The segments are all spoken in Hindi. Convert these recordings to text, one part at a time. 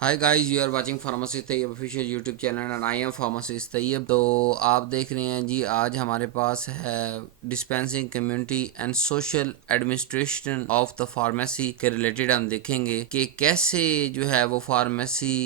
Hi guys, you are watching pharmacist Tayyab official YouTube channel and I am pharmacist Tayyab. तो आप देख रहे हैं जी, आज हमारे पास है dispensing community and social administration of the pharmacy के रिलेटेड हम देखेंगे कि कैसे जो है वो फार्मेसी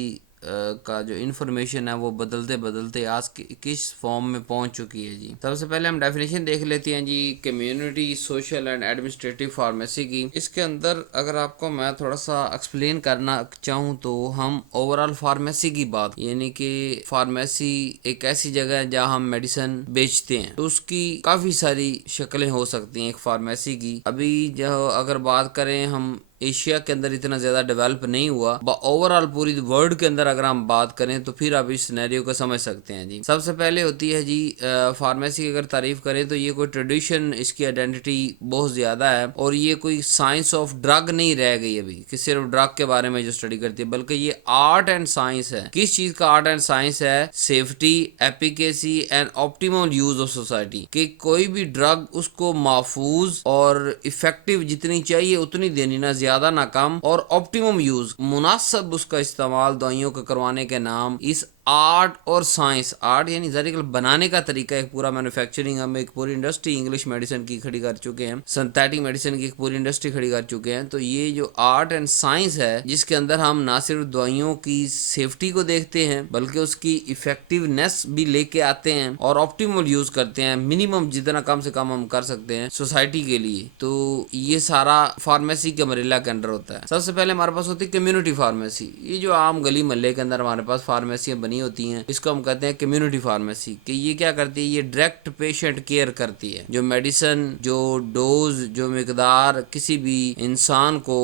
का जो इन्फॉर्मेशन है वो बदलते बदलते आज किस फॉर्म में पहुंच चुकी है जी। सबसे पहले हम डेफिनेशन देख लेते हैं जी, community social and administrative pharmacy की। इसके अंदर अगर आपको मैं थोड़ा सा एक्सप्लेन करना चाहूँ तो हम ओवरऑल फार्मेसी की बात, यानी कि फार्मेसी एक ऐसी जगह है जहाँ हम मेडिसिन बेचते हैं, तो उसकी काफ़ी सारी शक्लें हो सकती हैं एक फार्मेसी की। अभी जो अगर बात करें, हम एशिया के अंदर इतना ज़्यादा डेवलप नहीं हुआ, ओवरऑल पूरी वर्ल्ड के अंदर अगर हम बात करें तो फिर आप इस सिनेरियो को समझ सकते हैं जी। सबसे पहले होती है जी फार्मेसी की अगर तारीफ करें तो ये कोई ट्रेडिशन, इसकी आइडेंटिटी बहुत ज़्यादा है और ये कोई साइंस ऑफ ड्रग नहीं रह गई अभी कि सिर्फ ड्रग के बारे में जो स्टडी करती है, बल्कि ये आर्ट एंड साइंस है। किस चीज़ का आर्ट एंड साइंस है? Safety, efficacy and optimal use of society, कि कोई भी ड्रग उसको महफूज और इफेक्टिव जितनी चाहिए उतनी देनी, ना ज्यादा ना कम, और ऑप्टिमम यूज, मुनासिब उसका इस्तेमाल दवाइयों को करवाने के नाम इस आर्ट और साइंस। आर्ट यानी जरिकल बनाने का तरीका, एक पूरा मैन्युफैक्चरिंग, हम एक पूरी इंडस्ट्री इंग्लिश मेडिसिन की खड़ी कर चुके हैं, सिंथेटिक मेडिसिन की एक पूरी इंडस्ट्री खड़ी कर चुके हैं। तो ये जो आर्ट एंड साइंस है, जिसके अंदर हम ना सिर्फ दवाइयों की सेफ्टी को देखते हैं बल्कि उसकी इफेक्टिवनेस भी लेके आते हैं और ऑप्टिमल यूज करते हैं, मिनिमम जितना कम से कम हम कर सकते हैं सोसाइटी के लिए। तो ये सारा फार्मेसी के अम्ब्रेला के अंडर होता है। सबसे पहले हमारे पास होती है कम्युनिटी फार्मेसी। ये जो आम गली मोहल्ले के अंदर हमारे पास फार्मेसियां बनी होती हैं, इसको हम कहते हैं कम्युनिटी फार्मेसी। कि ये क्या करती है? ये डायरेक्ट पेशेंट केयर करती है। जो मेडिसिन, जो डोज, जो मिकदार किसी भी इंसान को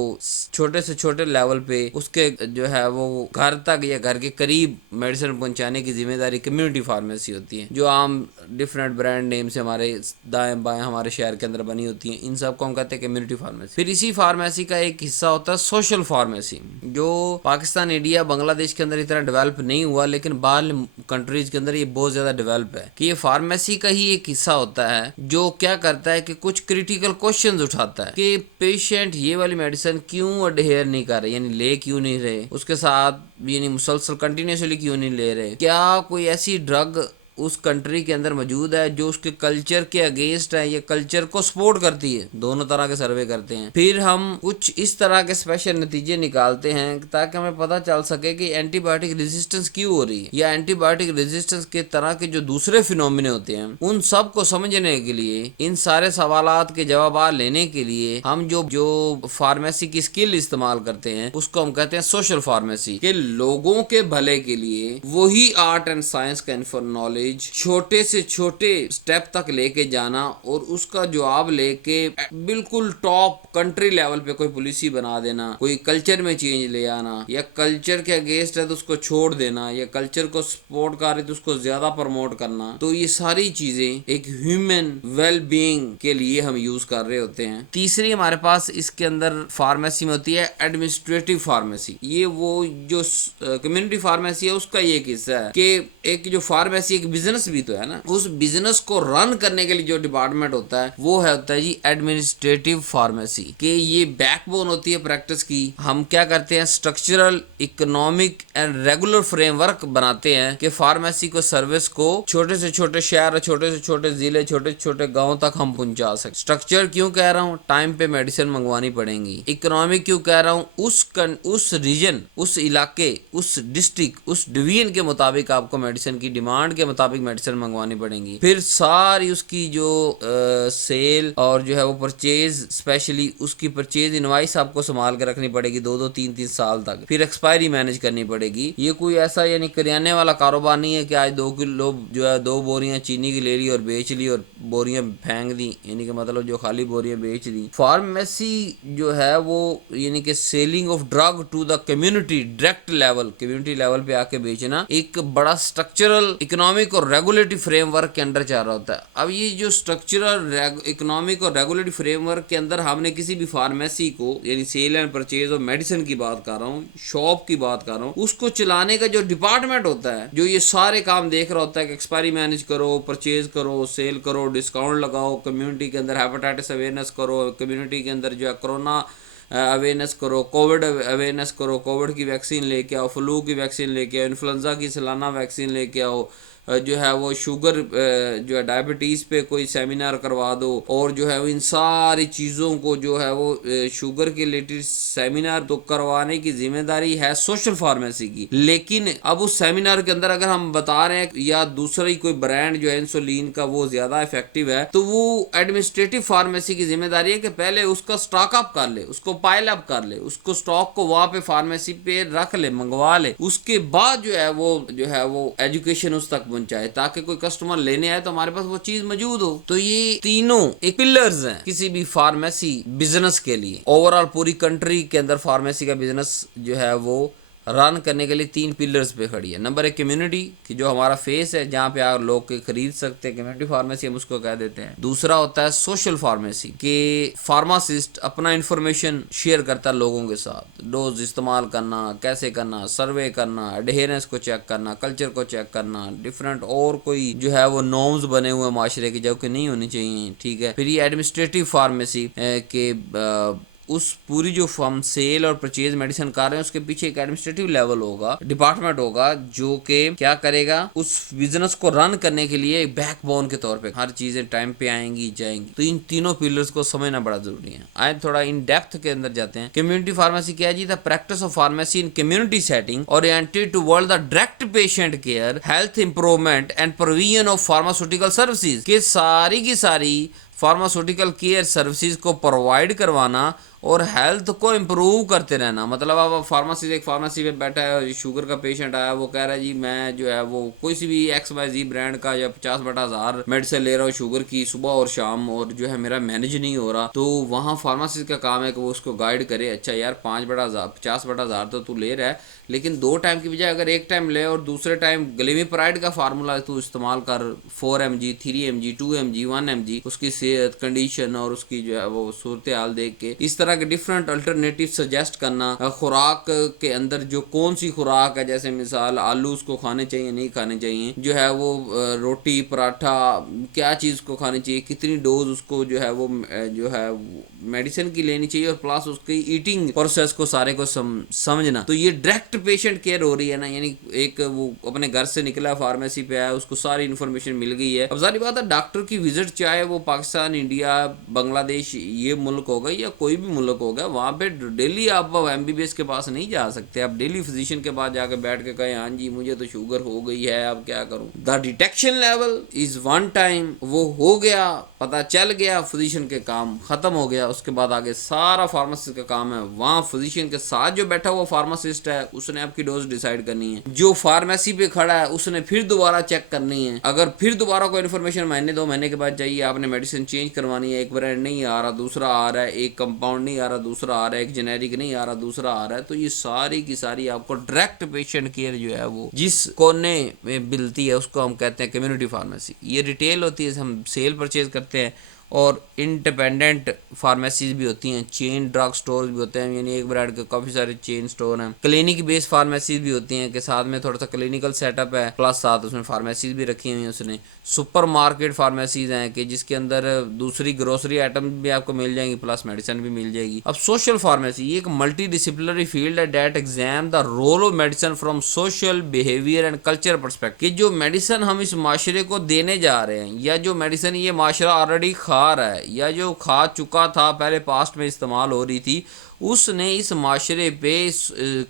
छोटे से छोटे लेवल पे उसके जो है वो घर तक या घर के करीब मेडिसिन पहुंचाने की जिम्मेदारी कम्युनिटी फार्मेसी होती है। जो आम डिफरेंट ब्रांड नेम से हमारे दाएं बाएं हमारे शहर के अंदर बनी होती है, इन सब को हम कहते हैं कम्युनिटी फार्मेसी। फिर इसी फार्मेसी का एक हिस्सा होता है सोशल फार्मेसी, जो पाकिस्तान, इंडिया, बांग्लादेश के अंदर इतना डेवलप नहीं हुआ, लेकिन बाहर कंट्रीज के अंदर ये बहुत ज्यादा डेवलप है। कि ये फार्मेसी का ही एक हिस्सा होता है जो क्या करता है कि कुछ क्रिटिकल क्वेश्चंस उठाता है कि पेशेंट ये वाली मेडिसिन क्यों अडहेयर नहीं कर रहे, यानी ले क्यों नहीं रहे, उसके साथ यानी मुसलसल कंटिन्यूसली क्यों नहीं ले रहे, क्या कोई ऐसी ड्रग उस कंट्री के अंदर मौजूद है जो उसके कल्चर के अगेंस्ट है या कल्चर को सपोर्ट करती है। दोनों तरह के सर्वे करते हैं। फिर हम कुछ इस तरह के स्पेशल नतीजे निकालते हैं ताकि हमें पता चल सके कि एंटीबायोटिक रेजिस्टेंस क्यों हो रही है, या एंटीबायोटिक रेजिस्टेंस के तरह के जो दूसरे फिनोमिने होते हैं उन सब को समझने के लिए, इन सारे सवालात के जवाब लेने के लिए हम जो जो फार्मेसी की स्किल इस्तेमाल करते हैं उसको हम कहते हैं सोशल फार्मेसी। के लोगों के भले के लिए वही आर्ट एंड साइंस का नॉलेज छोटे से छोटे स्टेप तक लेके जाना और उसका जवाब लेके बिल्कुल टॉप कंट्री लेवल पे कोई पॉलिसी बना देना, कोई कल्चर में चेंज ले आना, या कल्चर के अगेंस्ट है तो उसको छोड़ देना, या कल्चर को सपोर्ट कर रहे तो उसको ज्यादा प्रमोट करना। तो ये सारी चीजें एक ह्यूमन वेल बीइंग के लिए हम यूज कर रहे होते हैं। तीसरी हमारे पास इसके अंदर फार्मेसी में होती है एडमिनिस्ट्रेटिव फार्मेसी। ये वो जो कम्युनिटी फार्मेसी है उसका ये एक हिस्सा है कि एक जो फार्मेसी एक बिजनेस भी तो है ना, उस बिजनेस को रन करने के लिए जो डिपार्टमेंट होता है वो होता है जी एडमिनिस्ट्रेटिव फार्मेसी। कि ये बैकबोन होती है प्रैक्टिस की। हम क्या करते हैं? Structural, economic and regular framework बनाते हैं कि फार्मेसी को सर्विस को छोटे से छोटे शहर, छोटे से छोटे जिले, छोटे से छोटे गाँव तक हम पहुंचा सकते। स्ट्रक्चर क्यों कह रहा हूँ? टाइम पे मेडिसिन मंगवानी पड़ेंगी। इकोनॉमिक क्यों कह रहा हूँ? उस रीजन, उस इलाके, उस डिस्ट्रिक्ट, उस डिवीजन के मुताबिक आपको मेडिसिन की डिमांड के मुताबिक मेडिसिन मंगवानी पड़ेंगी। फिर सारी उसकी जो सेल और जो है वो परचेज, स्पेशली उसकी परचेज इनवाइस आपको संभाल के रखनी पड़ेगी 2-2, 3-3 साल तक। फिर एक्सपायरी मैनेज करनी पड़ेगी। ये कोई ऐसा यानी करियाने वाला कारोबार नहीं है कि आज 2 किलो जो है 2 बोरियां चीनी की ले ली और बेच ली और बोरियां फेंक दी, यानी कि मतलब जो खाली बोरियां बेच दी। फार्मेसी जो है वो यानी कि selling of drug to the community, direct level, community level पे आके बेचना, एक बड़ा स्ट्रक्चरल, इकोनॉमिक और रेगुलेटरी फ्रेमवर्क के अंदर जा रहा होता है। अब ये जो स्ट्रक्चरल, इकोनॉमिक और रेगुलेटरी फ्रेमवर्क के अंदर हमने किसी भी फार्मेसी को, यानी सेल एंड परचेज और मेडिसिन की बात कर रहा हूँ, शॉप की बात कर रहा हूँ, उसको चलाने का जो डिपार्टमेंट होता है, जो ये सारे काम देख रहा होता है कि एक्सपायरी मैनेज करो, परचेज करो, सेल करो, डिस्काउंट लगाओ, कम्युनिटी के अंदर हेपेटाइटिस अवेयरनेस करो, कम्युनिटी के अंदर जो है कोरोना अवेयरनेस करो, कोविड अवेयरनेस करो, कोविड की वैक्सीन लेके आओ, फ्लू की वैक्सीन लेके आओ, इन्फ्लुएंजा की सालाना वैक्सीन लेके आओ, जो है वो शुगर जो है डायबिटीज़ पे कोई सेमिनार करवा दो, और जो है वो इन सारी चीज़ों को जो है वो शुगर के रिलेटेड सेमिनार तो करवाने की जिम्मेदारी है सोशल फार्मेसी की। लेकिन अब उस सेमिनार के अंदर अगर हम बता रहे हैं या दूसरा ही कोई ब्रांड जो है इंसुलिन का वो ज़्यादा इफेक्टिव है, तो वो एडमिनिस्ट्रेटिव फार्मेसी की जिम्मेदारी है कि पहले उसका स्टॉक अप कर ले, उसको पाइल अप कर ले, उसको स्टॉक को वहां पे फार्मेसी पे रख ले, मंगवा ले, उसके बाद जो है वो एजुकेशन उस तक पहुंचाए, ताकि कोई कस्टमर लेने आए तो हमारे पास वो चीज मौजूद हो। तो ये तीनों एक पिलर्स हैं किसी भी फार्मेसी बिजनेस के लिए। ओवरऑल पूरी कंट्री के अंदर फार्मेसी का बिजनेस जो है वो रन करने के लिए 3 पिलर्स पे खड़ी है। नंबर 1 कम्युनिटी कि जो हमारा फेस है, जहाँ पे आप लोग के खरीद सकते हैं, कम्युनिटी फार्मेसी हम उसको कह देते हैं। दूसरा होता है सोशल फार्मेसी कि फार्मासिस्ट अपना इंफॉर्मेशन शेयर करता है लोगों के साथ, डोज इस्तेमाल करना, कैसे करना, सर्वे करना, एडहेरेंस को चेक करना, कल्चर को चेक करना, डिफरेंट और कोई जो है वो नॉर्म्स बने हुए माशरे की जो कि नहीं होनी चाहिए, ठीक है। फिर ये एडमिनिस्ट्रेटिव फार्मेसी के उस पूरी जो हम सेल और परचेज मेडिसिन कर रहे हैं उसके पीछे एक एडमिनिस्ट्रेटिव लेवल होगा, डिपार्टमेंट होगा, जो कि क्या करेगा, उस बिजनेस को रन करने के लिए बैकबोन के तौर पे हर चीजें टाइम पे आएंगी जाएंगी। तो इन तीनों पिलर्स को समझना बड़ा जरूरी है। आए थोड़ा इन डेप्थ के अंदर जाते हैं। कम्युनिटी फार्मेसी क्या है जी? The practice of pharmacy in community setting oriented toward the direct patient care, health improvement and provision of pharmaceutical services के सारी की सारी फार्मास्यूटिकल केयर सर्विसेज को प्रोवाइड करवाना और हेल्थ को इम्प्रूव करते रहना। मतलब अब फार्मेसी एक फार्मेसी में बैठा है, शुगर का पेशेंट आया, वो कह रहा है जी मैं जो है वो कोई सी भी XYZ ब्रांड का या 50/1000 मेडिसिन ले रहा हूँ शुगर की सुबह और शाम, और जो है मेरा मैनेज नहीं हो रहा। तो वहाँ फार्मासिस्ट का काम है कि वो उसको गाइड करे, अच्छा यार 5/1000 50/1000 तो तू ले रहा है, लेकिन 2 टाइम की बजाय अगर 1 टाइम ले और दूसरे टाइम ग्लिमिप्राइड का फार्मूला तू इस्तेमाल कर, 4 mg 3 mg 2 mg 1 mg, उसकी सेहत कंडीशन और उसकी जो है वो सूरत हाल देख के इस तरह के डिफरेंट अल्टरनेटिव सजेस्ट करना। खुराक के अंदर जो कौन सी खुराक है, जैसे मिसाल आलू उसको खाने चाहिए नहीं खाने चाहिए, जो है वो रोटी पराठा क्या चीज़ को खानी चाहिए, कितनी डोज उसको जो है वो जो है मेडिसिन की लेनी चाहिए, और प्लस उसकी ईटिंग प्रोसेस को सारे को समझना। तो ये डायरेक्ट पेशेंट केयर हो रही है ना, यानी एक वो अपने घर से निकला फार्मेसी पे आया, उसको सारी इन्फॉर्मेशन मिल गई है। अब सारी बात है डॉक्टर की विजिट, चाहे वो पाकिस्तान, इंडिया, बांग्लादेश ये मुल्क होगा या कोई भी मुल्क हो गया, वहाँ पे डेली आप MBBS के पास नहीं जा सकते। आप डेली फिजिशियन के पास जाके बैठ के कहें हाँ जी मुझे तो शुगर हो गई है, अब क्या करूँ। The detection level is one time, वो हो गया, पता चल गया, फिजिशियन के काम खत्म हो गया। उसके बाद आगे सारा फार्मासिस्ट का काम है, वहाँ फिजिशियन के साथ जो बैठा हुआ फार्मासिस्ट है उसने आपकी डोज डिसाइड करनी है, जो फार्मेसी पे खड़ा है उसने फिर दोबारा चेक करनी है। अगर फिर दोबारा कोई इन्फॉर्मेशन महीने 2 महीने के बाद चाहिए, आपने मेडिसिन चेंज करवानी है, एक ब्रांड नहीं आ रहा दूसरा आ रहा है, एक कंपाउंड नहीं आ रहा दूसरा आ रहा है, एक जेनेरिक नहीं आ रहा दूसरा आ रहा है, तो ये सारी की सारी आपको डायरेक्ट पेशेंट केयर जो है वो जिस कोने में मिलती है उसको हम कहते हैं कम्युनिटी फार्मेसी। ये रिटेल होती है, हम सेल परचेज करते हैं, और इंडिपेंडेंट फार्मेसीज भी होती हैं, चेन ड्रग स्टोर भी होते हैं, यानी एक ब्रांड के काफ़ी सारे चेन स्टोर हैं। क्लिनिक बेस्ड फार्मेसीज भी होती हैं कि साथ में थोड़ा सा क्लिनिकल सेटअप है, प्लस साथ उसमें फार्मेसीज भी रखी हुई हैं उसने। सुपर मार्केट फार्मेसीज हैं कि जिसके अंदर दूसरी ग्रोसरी आइटम भी आपको मिल जाएंगी, प्लस मेडिसिन भी मिल जाएगी। अब सोशल फार्मेसी ये एक मल्टी डिसिप्लिनरी फील्ड है that examine the role of medicine from social behaviour and culture perspective, कि जो मेडिसिन हम इस माशरे को देने जा रहे हैं, या जो मेडिसिन ये माशरा ऑलरेडी खा रहा है या जो खा चुका था, पहले पास्ट में इस्तेमाल हो रही थी, उसने इस माशरे पे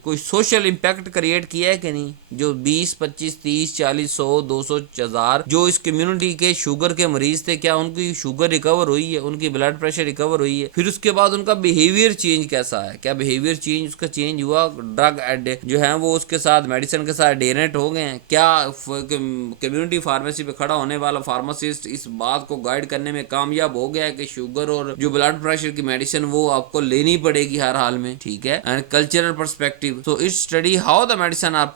कोई सोशल इम्पैक्ट क्रिएट किया है कि नहीं। जो 20, 25, 30, 40, 100, 200, 1000 जो इस कम्युनिटी के शुगर के मरीज थे, क्या उनकी शुगर रिकवर हुई है, उनकी ब्लड प्रेशर रिकवर हुई है? फिर उसके बाद उनका बिहेवियर चेंज कैसा है, क्या बिहेवियर चेंज उसका चेंज हुआ? ड्रग जो है वो उसके साथ मेडिसिन के साथ एडेरेंट हो गए हैं क्या? कम्युनिटी फार्मेसी पे खड़ा होने वाला फार्मासिस्ट इस बात को गाइड करने में कामयाब हो गया है कि शुगर और जो ब्लड प्रेशर की मेडिसिन वो आपको लेनी पड़ेगी हर हाल में, ठीक है। एंड कल्चरल पर्सपेक्टिव, तो it study how the medicine are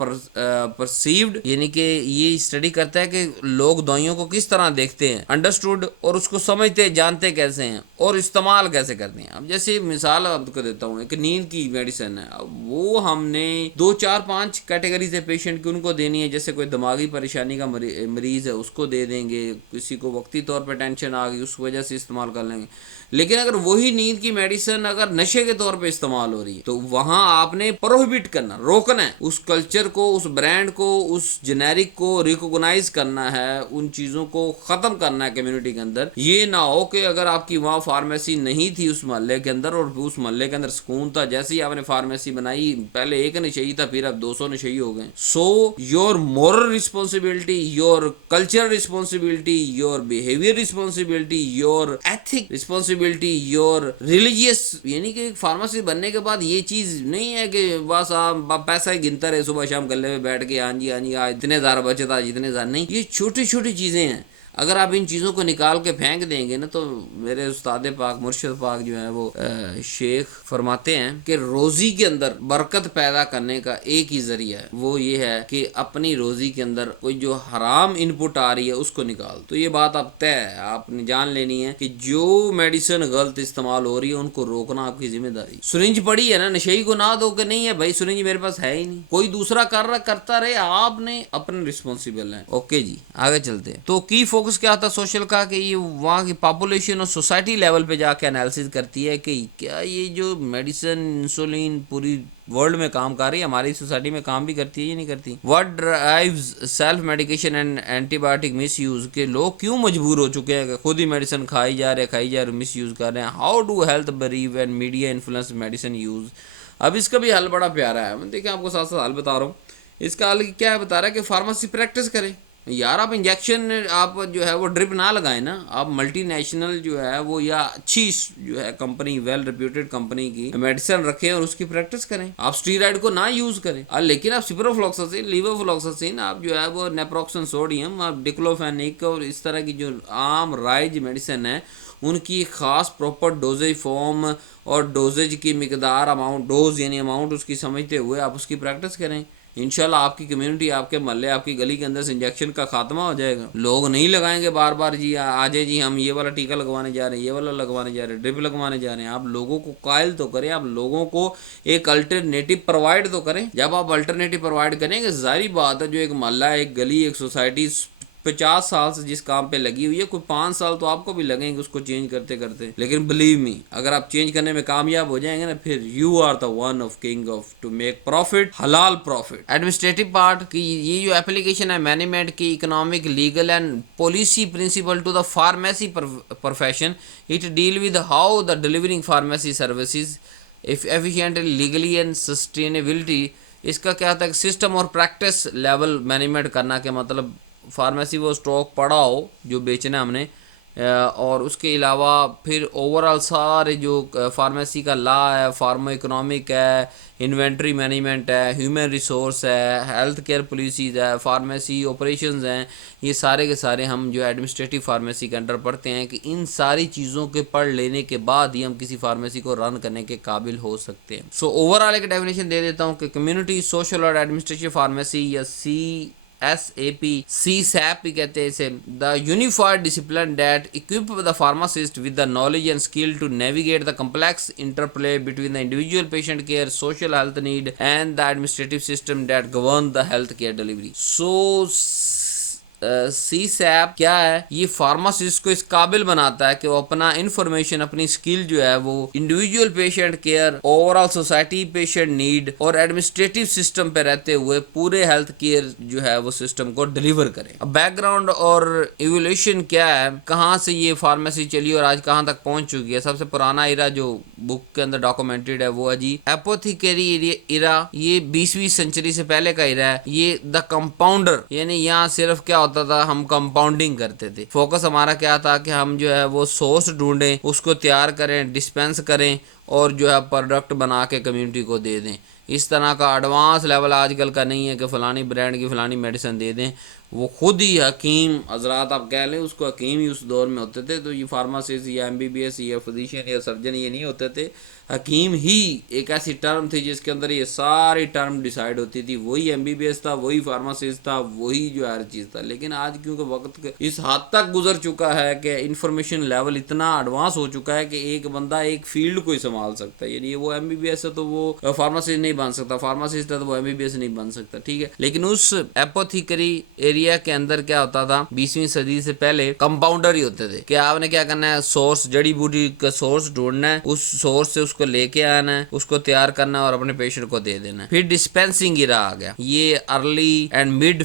perceived, यानी कि ये स्टडी करता है कि लोग दवाइयों को किस तरह देखते हैं, अंडरस्टूड, और उसको समझते जानते कैसे हैं और इस्तेमाल कैसे करते हैं। अब जैसे मिसाल आपको देता हूँ, एक नींद की मेडिसिन है, वो हमने 2, 4, 5 कैटेगरीज है पेशेंट की, उनको देनी है। जैसे कोई दिमागी परेशानी का मरीज है उसको दे देंगे, किसी को वक्ती तौर पर टेंशन आ गई उस वजह से इस्तेमाल कर लेंगे। लेकिन अगर वही नींद की मेडिसिन अगर नशे के तौर तौर पे इस्तेमाल हो रही है, तो वहां आपने प्रोहिबिट करना, रोकना है उस कल्चर को, उस ब्रांड को, उस जेनेरिक को रिकॉग्नाइज करना है, उन चीजों को खत्म करना है कम्युनिटी के अंदर। ये ना हो कि अगर आपकी वहां फार्मेसी नहीं थी उस मोहल्ले के अंदर और उस मोहल्ले के अंदर सुकून था, जैसे ही आपने फार्मेसी बनाई पहले एक नशई था, फिर अब 200 नशई हो गए। So your moral responsibility, your cultural responsibility, your behaviour responsibility, your ethic responsibility, your religious, यानी कि फार्मेसी बनने के बाद ये चीज नहीं है कि बस आप पैसा ही गिनता रहे सुबह शाम गले में बैठ के, हाँ जी आज इतने हजार बचे था, इतने हजार नहीं। ये छोटी छोटी चीजें हैं, अगर आप इन चीज़ों को निकाल के फेंक देंगे ना, तो मेरे उस्ताद पाक मुर्शिद पाक जो है वो शेख फरमाते हैं कि रोज़ी के अंदर बरकत पैदा करने का एक ही जरिया है, वो ये है कि अपनी रोज़ी के अंदर कोई जो हराम इनपुट आ रही है उसको निकाल। तो ये बात अब तय है, आपने जान लेनी है कि जो मेडिसिन गलत इस्तेमाल हो रही है उनको रोकना आपकी जिम्मेदारी। सुरिंज पड़ी है ना, नशेई को ना दो कि नहीं है भाई सुरिंज मेरे पास है ही नहीं, कोई दूसरा करता रहे, आपने अपने रिस्पॉन्सिबल है। ओके जी, आगे चलते हैं। तो की फोकस क्या था सोशल का, कि ये वहाँ की पॉपुलेशन और सोसाइटी लेवल पे जाके एनालिसिस करती है कि क्या ये जो मेडिसिन इंसुलिन पूरी वर्ल्ड में काम कर रही है, हमारी सोसाइटी में काम भी करती है या नहीं करती। What drives self medication and antibiotic miss use, के लोग क्यों मजबूर हो चुके हैं कि खुद ही मेडिसिन खाई जा रहे मिस यूज कर रहे हैं। How do health belief and media influence medicine use. अब इसका भी हल बड़ा प्यारा है, मैं देखिए आपको साथ साथ हल बता रहा हूँ। इसका हल क्या है, बता रहा है कि फार्मेसी प्रैक्टिस करें यार। आप इंजेक्शन आप जो है वो ड्रिप ना लगाएं ना, आप मल्टीनेशनल जो है वो या अच्छी जो है कंपनी, वेल रिप्यूटेड कंपनी की मेडिसिन रखें और उसकी प्रैक्टिस करें। आप स्टीरॉइड को ना यूज करें, लेकिन आप सिप्रोफ्लॉक्सासिन, लीवोफ्लॉक्सासिन, आप जो है वो नेप्रोक्सन सोडियम, आप डिक्लोफेनिक और इस तरह की जो आम राइज मेडिसिन है उनकी खास प्रॉपर डोजेज फॉर्म और डोजेज की मिकदार, अमाउंट, डोज यानी अमाउंट उसकी समझते हुए आप उसकी प्रैक्टिस करें। इंशाल्लाह आपकी कम्युनिटी, आपके मोहल्ले, आपकी गली के अंदर से इंजेक्शन का खात्मा हो जाएगा। लोग नहीं लगाएंगे बार बार जी आजे जी हम ये वाला टीका लगवाने जा रहे हैं, ये वाला लगवाने जा रहे हैं, ड्रिप लगवाने जा रहे हैं। आप लोगों को कायल तो करें, आप लोगों को एक अल्टरनेटिव प्रोवाइड तो करें। जब आप अल्टरनेटिव प्रोवाइड करेंगे, जाहिर बात है जो एक मोहल्ला, एक गली, एक सोसाइटी 50 साल से जिस काम पे लगी हुई है, कोई 5 साल तो आपको भी लगेंगे उसको चेंज करते करते। लेकिन बिलीव मी, अगर आप चेंज करने में कामयाब हो जाएंगे ना, फिर you are the one of king of to make profit, हलाल प्रॉफिट। एडमिनिस्ट्रेटिव पार्ट की ये जो एप्लीकेशन है मैनेजमेंट की economic, legal and policy principle to the pharmacy profession, it deal with how the delivering pharmacy services if efficiently, legally and sustainability. इसका क्या था, सिस्टम और प्रैक्टिस लेवल मैनेजमेंट करना के मतलब फार्मेसी वो स्टॉक पड़ा हो जो बेचना है हमने, और उसके अलावा फिर ओवरऑल सारे जो फार्मेसी का लॉ है, फार्मा इकोनॉमिक है, इन्वेंट्री मैनेजमेंट है, ह्यूमन रिसोर्स है, हेल्थ केयर पॉलिसीज़ है, फार्मेसी ऑपरेशंस हैं, ये सारे के सारे हम जो एडमिनिस्ट्रेटिव फार्मेसी के अंडर पढ़ते हैं कि इन सारी चीज़ों के पढ़ लेने के बाद ही हम किसी फार्मेसी को रन करने के काबिल हो सकते हैं। सो ओवरऑल एक डेफिनेशन दे देता हूँ कि कम्युनिटी सोशल और एडमिनिस्ट्रेटिव फार्मेसी या CSAP, CSAP भी कहते हैं इसे, the unified discipline that equip the pharmacist with the knowledge and skill to navigate the complex interplay between the individual patient care, social health need and the administrative system that govern the health care delivery. So CSAP क्या है, ये फार्मासिस्ट को इस काबिल बनाता है कि वो अपना इंफॉर्मेशन, अपनी स्किल जो है वो individual patient care, overall society patient need और एडमिनिस्ट्रेटिव सिस्टम पे रहते हुए पूरे हेल्थ केयर जो है वो सिस्टम को डिलीवर करे। अब बैकग्राउंड और इवोल्यूशन क्या है, कहाँ से ये फार्मेसी चली और आज कहाँ तक पहुंच चुकी है। सबसे पुराना इरा जो बुक के अंदर डॉक्यूमेंटेड है वो है जी एपोथेकेरी इरा, ये 20वीं सेंचुरी से पहले का इरा है। ये द कंपाउंडर, यानी यहाँ सिर्फ क्या होता था, हम कंपाउंडिंग करते थे। फोकस हमारा क्या था कि हम जो है वो सोर्स ढूंढें, उसको तैयार करें, डिस्पेंस करें और जो है प्रोडक्ट बना के कम्युनिटी को दे दें। इस तरह का एडवांस लेवल आजकल का नहीं है कि फ़लानी ब्रांड की फ़लानी मेडिसिन दे दें। वो खुद ही हकीम हजरात, आप कह लें उसको हकीम ही उस दौर में होते थे। तो ये फार्मासिस्ट या MBBS या फिजिशियन या सर्जन ये नहीं होते थे, हकीम ही एक ऐसी टर्म थी जिसके अंदर ये सारी टर्म डिसाइड होती थी। वही MBBS था, वही फार्मासिस्ट था, वही जो हर चीज़ था। लेकिन आज क्योंकि वक्त इस हद तक गुजर चुका है कि इंफॉर्मेशन लेवल इतना एडवांस हो चुका है कि एक बंदा एक फील्ड को ही संभाल सकता है। यानी वो MBBS है तो वो फार्मासिस्ट नहीं बन सकता, फार्मासिस्ट है तो वो MBBS नहीं बन सकता, ठीक है। लेकिन उस एपोथेकेरी एरिया एरिया के अंदर क्या होता था 20वीं सदी से पहले, कंपाउंडर ही होते थे कि आपने क्या करना है, सोर्स, जड़ी बूटी का सोर्स ढूंढना है, उस सोर्स से उसको लेके आना है, उसको तैयार करना है और अपने पेशेंट को दे देना है। फिर डिस्पेंसिंग इरा आ गया, ये early and mid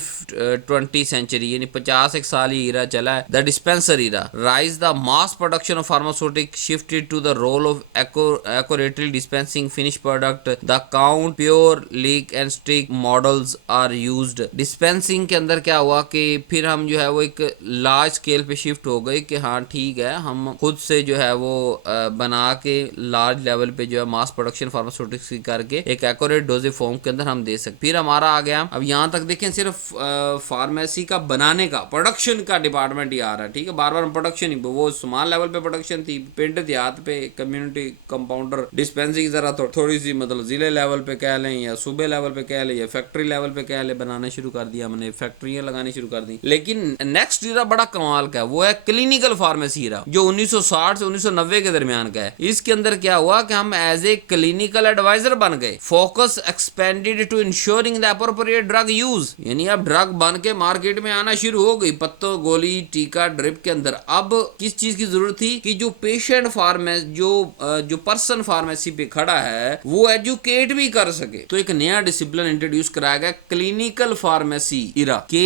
20th century यानी 50 एक साल ही इरा चला है। The dispenser era rise the mass production of pharmaceutic shifted to the role of accurately dispensing finished product. The count, pure, leak and stick models are used. Dispensing के अंदर क्या हुआ कि फिर हम जो है वो एक लार्ज स्केल पे शिफ्ट हो गए कि हाँ ठीक है, हम खुद से जो है वो बना के लार्ज लेवल पे जो है मास प्रोडक्शन फार्मास्यूटिक्स की करके एक एक्यूरेट डोजेज फॉर्म के अंदर हम दे सकते। फिर हमारा आ गया, अब यहाँ तक देखें सिर्फ फार्मेसी का बनाने का, प्रोडक्शन का डिपार्टमेंट ही आ रहा है, ठीक है, बार बार प्रोडक्शन ही, वो स्मॉल लेवल पे प्रोडक्शन थी, पिंड देहात पे कम्युनिटी कंपाउंडर डिस्पेंसिंग जरा थोड़ी सी मतलब जिले लेवल पे कह लें या सूबे लेवल पे कह लें या फैक्ट्री लेवल पे कह लें, बनाना शुरू कर दिया हमने, फैक्ट्रियां लगानी शुरू कर दी। लेकिन नेक्स्ट इरा बड़ा कमाल का है, वो है क्लिनिकल फार्मेसी इरा, जो 1960 से 1990 के दरमियान का है। इसके अंदर क्या हुआ कि हम एज ए क्लिनिकल एडवाइजर बन गए। Focus expanded to ensuring the appropriate drug use, यानी अब ड्रग बन के मार्केट में आना शुरू हो गई, पत्तों, गोली, टीका, ड्रिप के अंदर। अब किस चीज की जरूरत थी कि जो पेशेंट फार्मेसी, जो पर्सन फार्मेसी पे खड़ा है वो एजुकेट भी कर सके। तो एक नया डिसिप्लिन इंट्रोड्यूस कराया गया, क्लिनिकल फार्मेसी इरा, के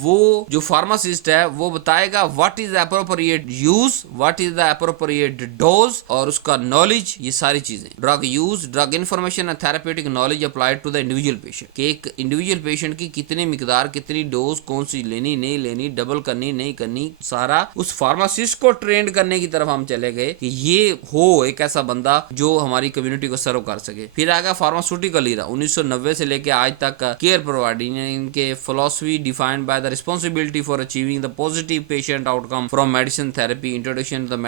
वो जो फार्मासिस्ट है वो बताएगा what is the appropriate use, what is the appropriate dose और उसका नॉलेज, ये सारी चीजें, drug use, drug information and therapeutic knowledge applied to the individual patient, कि एक इंडिविजुअल पेशेंट की कितनी मिकदार, कितनी डोज, कौन सी लेनी, नहीं लेनी, डबल करनी, नहीं करनी, सारा उस फार्मासिस्ट को ट्रेन करने की तरफ हम चले गए कि ये हो एक ऐसा बंदा जो हमारी कम्युनिटी को सर्व कर सके। फिर आ गया फार्मास्यूटिकल इरा, 1990 से लेके आज तक केयर प्रोवाइडिंग, इनके philosophy defined by the responsibility for achieving the positive patient outcome from medicine therapy, introduction the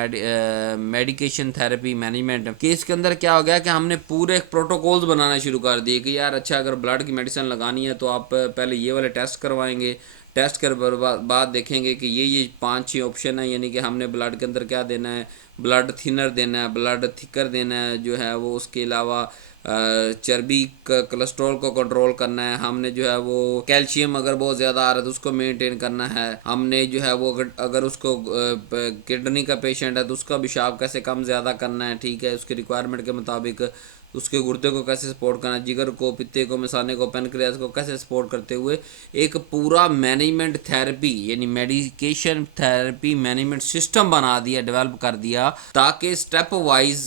medication therapy management. कि इसके अंदर क्या हो गया कि हमने पूरे प्रोटोकॉल्स बनाना शुरू कर दिए कि यार अच्छा अगर ब्लड की मेडिसिन लगानी है तो आप पहले ये वाले टेस्ट करवाएंगे, टेस्ट कर बाद देखेंगे कि ये 5-6 ऑप्शन है, यानी कि हमने ब्लड के अंदर क्या देना है, ब्लड थिनर देना है, ब्लड थिकर देना है जो है वो, उसके अलावा चर्बी कोलेस्ट्रॉल को कंट्रोल करना है, हमने जो है वो कैल्शियम अगर बहुत ज़्यादा आ रहा है तो उसको मेंटेन करना है, हमने जो है वो अगर उसको किडनी का पेशेंट है तो उसका पेशाब कैसे कम ज़्यादा करना है, ठीक है, उसके रिक्वायरमेंट के मुताबिक उसके गुर्दे को कैसे सपोर्ट करना, जिगर को, पित्ते को, मिसाने को, पेनक्रियास को कैसे सपोर्ट करते हुए एक पूरा मैनेजमेंट थेरेपी यानी मेडिकेशन थेरेपी मैनेजमेंट सिस्टम बना दिया, डेवलप कर दिया, ताकि स्टेप वाइज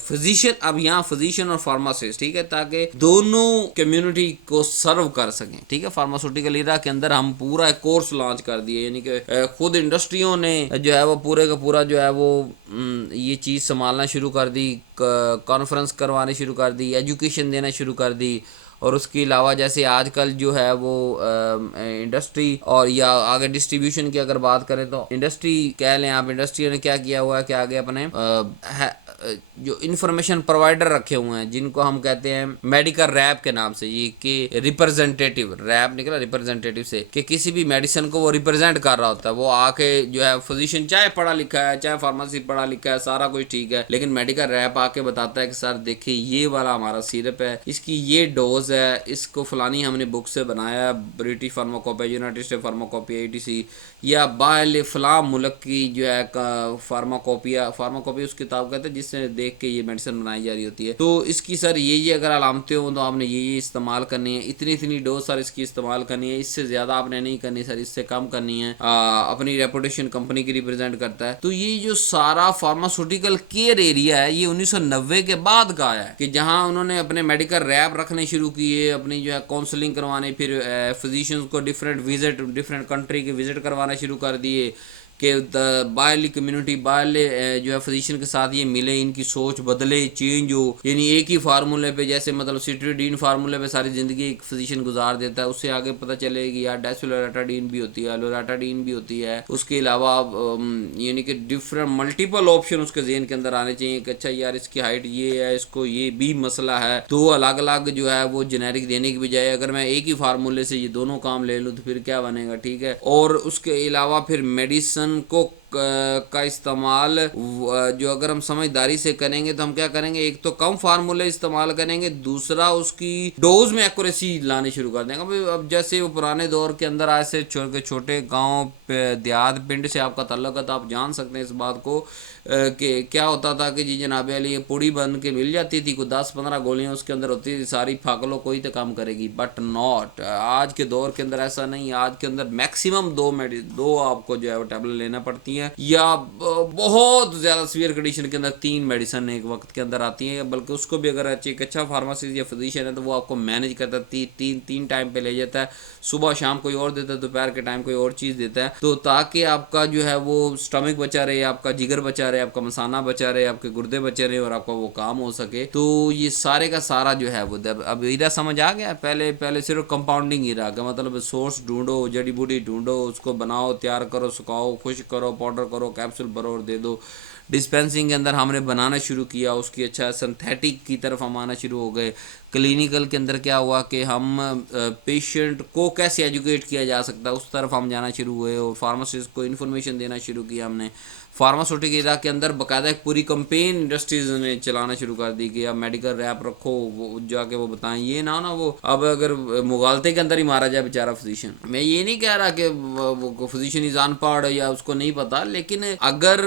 फिजिशियन, अब यहाँ फिजिशियन और फार्मासिस्ट, ठीक है, ताकि दोनों कम्युनिटी को सर्व कर सकें, ठीक है। फार्मास्यूटिकल इरा के अंदर हम पूरा एक कोर्स लॉन्च कर दिए, यानी कि खुद इंडस्ट्रियों ने जो है वो पूरे का पूरा जो है वो ये चीज़ संभालना शुरू कर दी, कॉन्फ्रेंस करवानी शुरू कर दी, एजुकेशन देना शुरू कर दी। और उसके अलावा जैसे आजकल जो है वो इंडस्ट्री और या आगे डिस्ट्रीब्यूशन की अगर बात करें तो इंडस्ट्री कह लें आप, इंडस्ट्री ने क्या किया हुआ है कि आगे अपने जो इंफॉर्मेशन प्रोवाइडर रखे हुए हैं जिनको हम कहते हैं मेडिकल रैप के नाम से, ये कि रिप्रेजेंटेटिव, रैप निकला रिप्रेजेंटेटिव से, कि किसी भी मेडिसिन को वो रिप्रेजेंट कर रहा होता है, वो आके जो है फिजिशियन चाहे पढ़ा लिखा है चाहे फार्मेसी पढ़ा लिखा है सारा कुछ ठीक है, लेकिन मेडिकल रैप आके बताता है कि सर देखिए ये वाला हमारा सिरप है, इसकी ये डोज है, इसको फलानी हमने बुक से बनाया, British pharmacopoeia, United state pharmacopoeia ATC, या बाहर फलां मुल्क की जो है फार्माकोपिया उस किताब कहते हैं जिससे देख के ये मेडिसिन बनाई जा रही होती है। तो इसकी सर ये अगर अलामतें हो तो आपने ये इस्तेमाल करनी है, इतनी डोज सर इसकी इस्तेमाल करनी है, इससे ज़्यादा आपने नहीं करनी सर, इससे कम करनी है, अपनी रेपुटेशन कंपनी की रिप्रेजेंट करता है। तो ये जो सारा फार्मास्यूटिकल केयर एरिया है ये 1990 के बाद का आया है कि जहाँ उन्होंने अपने मेडिकल रैप रखने शुरू किए, अपनी जो है काउंसलिंग करवाने, फिर फिजिशियंस को डिफरेंट कंट्री के विजिट करवाना शुरू कर दिए कि बाहरली कम्युनिटी, बाहरले जो है फिजिशियन के साथ ये मिले, इनकी सोच बदले, चेंज हो, यानी एक ही फार्मूले पे जैसे मतलब सिट्रीडीन फार्मूले पे सारी ज़िंदगी एक फिजिशियन गुजार देता है, उससे आगे पता चलेगी यार डेसिलोरेटाडीन भी होती है, लोरेटाडीन भी होती है, उसके अलावा यानी कि डिफरेंट मल्टीपल ऑप्शन उसके जहन के अंदर आने चाहिए कि अच्छा यार इसकी हाइट ये है, इसको ये भी मसला है, तो अलग अलग जो है वो जेनेरिक देने की बजाय अगर मैं एक ही फार्मूले से ये दोनों काम ले लूँ तो फिर क्या बनेगा, ठीक है। और उसके अलावा फिर मेडिसिन को का इस्तेमाल जो अगर हम समझदारी से करेंगे तो हम क्या करेंगे, एक तो कम फार्मूले इस्तेमाल करेंगे, दूसरा उसकी डोज में एक्यूरेसी लानी शुरू कर देंगे। अब जैसे वो पुराने दौर के अंदर ऐसे छोटे छोटे गाँव देहात पिंड से आपका ताल्लुक है तो आप जान सकते हैं इस बात को कि क्या होता था कि जी जनाब अली पुड़ी बन के मिल जाती थी, कोई 10-15 गोलियां उसके अंदर होती थी, सारी फाक लो कोई तो काम करेगी। बट नॉट, आज के दौर के अंदर ऐसा नहीं। आज के अंदर मैक्सिमम दो आपको जो है वो टैबलेट लेना पड़ती हैं, या बहुत ज़्यादा सीवियर कंडीशन के अंदर 3 मेडिसिन एक वक्त के अंदर आती हैं। बल्कि उसको भी अगर एक अच्छा फार्मासिस्ट या फिजिशियन है तो वो आपको मैनेज करता है, तीन टाइम पे ले जाता है, सुबह शाम कोई और देता है, दोपहर के टाइम कोई और चीज़ देता है, तो ताकि आपका जो है वो स्टमक बचा रहे, आपका जिगर बचा रहे, आपका मसाना बचा रहे, आपके गुर्दे बचे रहे और आपका वो काम हो सके। तो ये सारे का सारा जो है वो अब इरा समझ आ गया। पहले सिर्फ कंपाउंडिंग ही रहा, मतलब सोर्स ढूंढो, जड़ी बूटी ढूंढो, उसको बनाओ, तैयार करो, सुखाओ, खुश्क करो, पाउडर करो, कैप्सूल भरो और दे दो। डिस्पेंसिंग के अंदर हमने बनाना शुरू किया, उसकी अच्छा सिंथेटिक की तरफ हम आना शुरू हो गए। क्लिनिकल के अंदर क्या हुआ कि हम पेशेंट को कैसे एजुकेट किया जा सकता है उस तरफ हम जाना शुरू हुए, और फार्मासिस्ट को इन्फॉर्मेशन देना शुरू किया हमने। फार्मास्यूटिकल एरिया के अंदर बाकायदा एक पूरी कंपेन इंडस्ट्रीज ने चलाना शुरू कर दी कि अब मेडिकल रैप रखो, वो जाके वो बताएं, ये ना वो अब अगर मुगालते के अंदर ही मारा जाए बेचारा फिजिशियन। मैं ये नहीं कह रहा कि वो फिजिशियन इज अनपढ़ या उसको नहीं पता, लेकिन अगर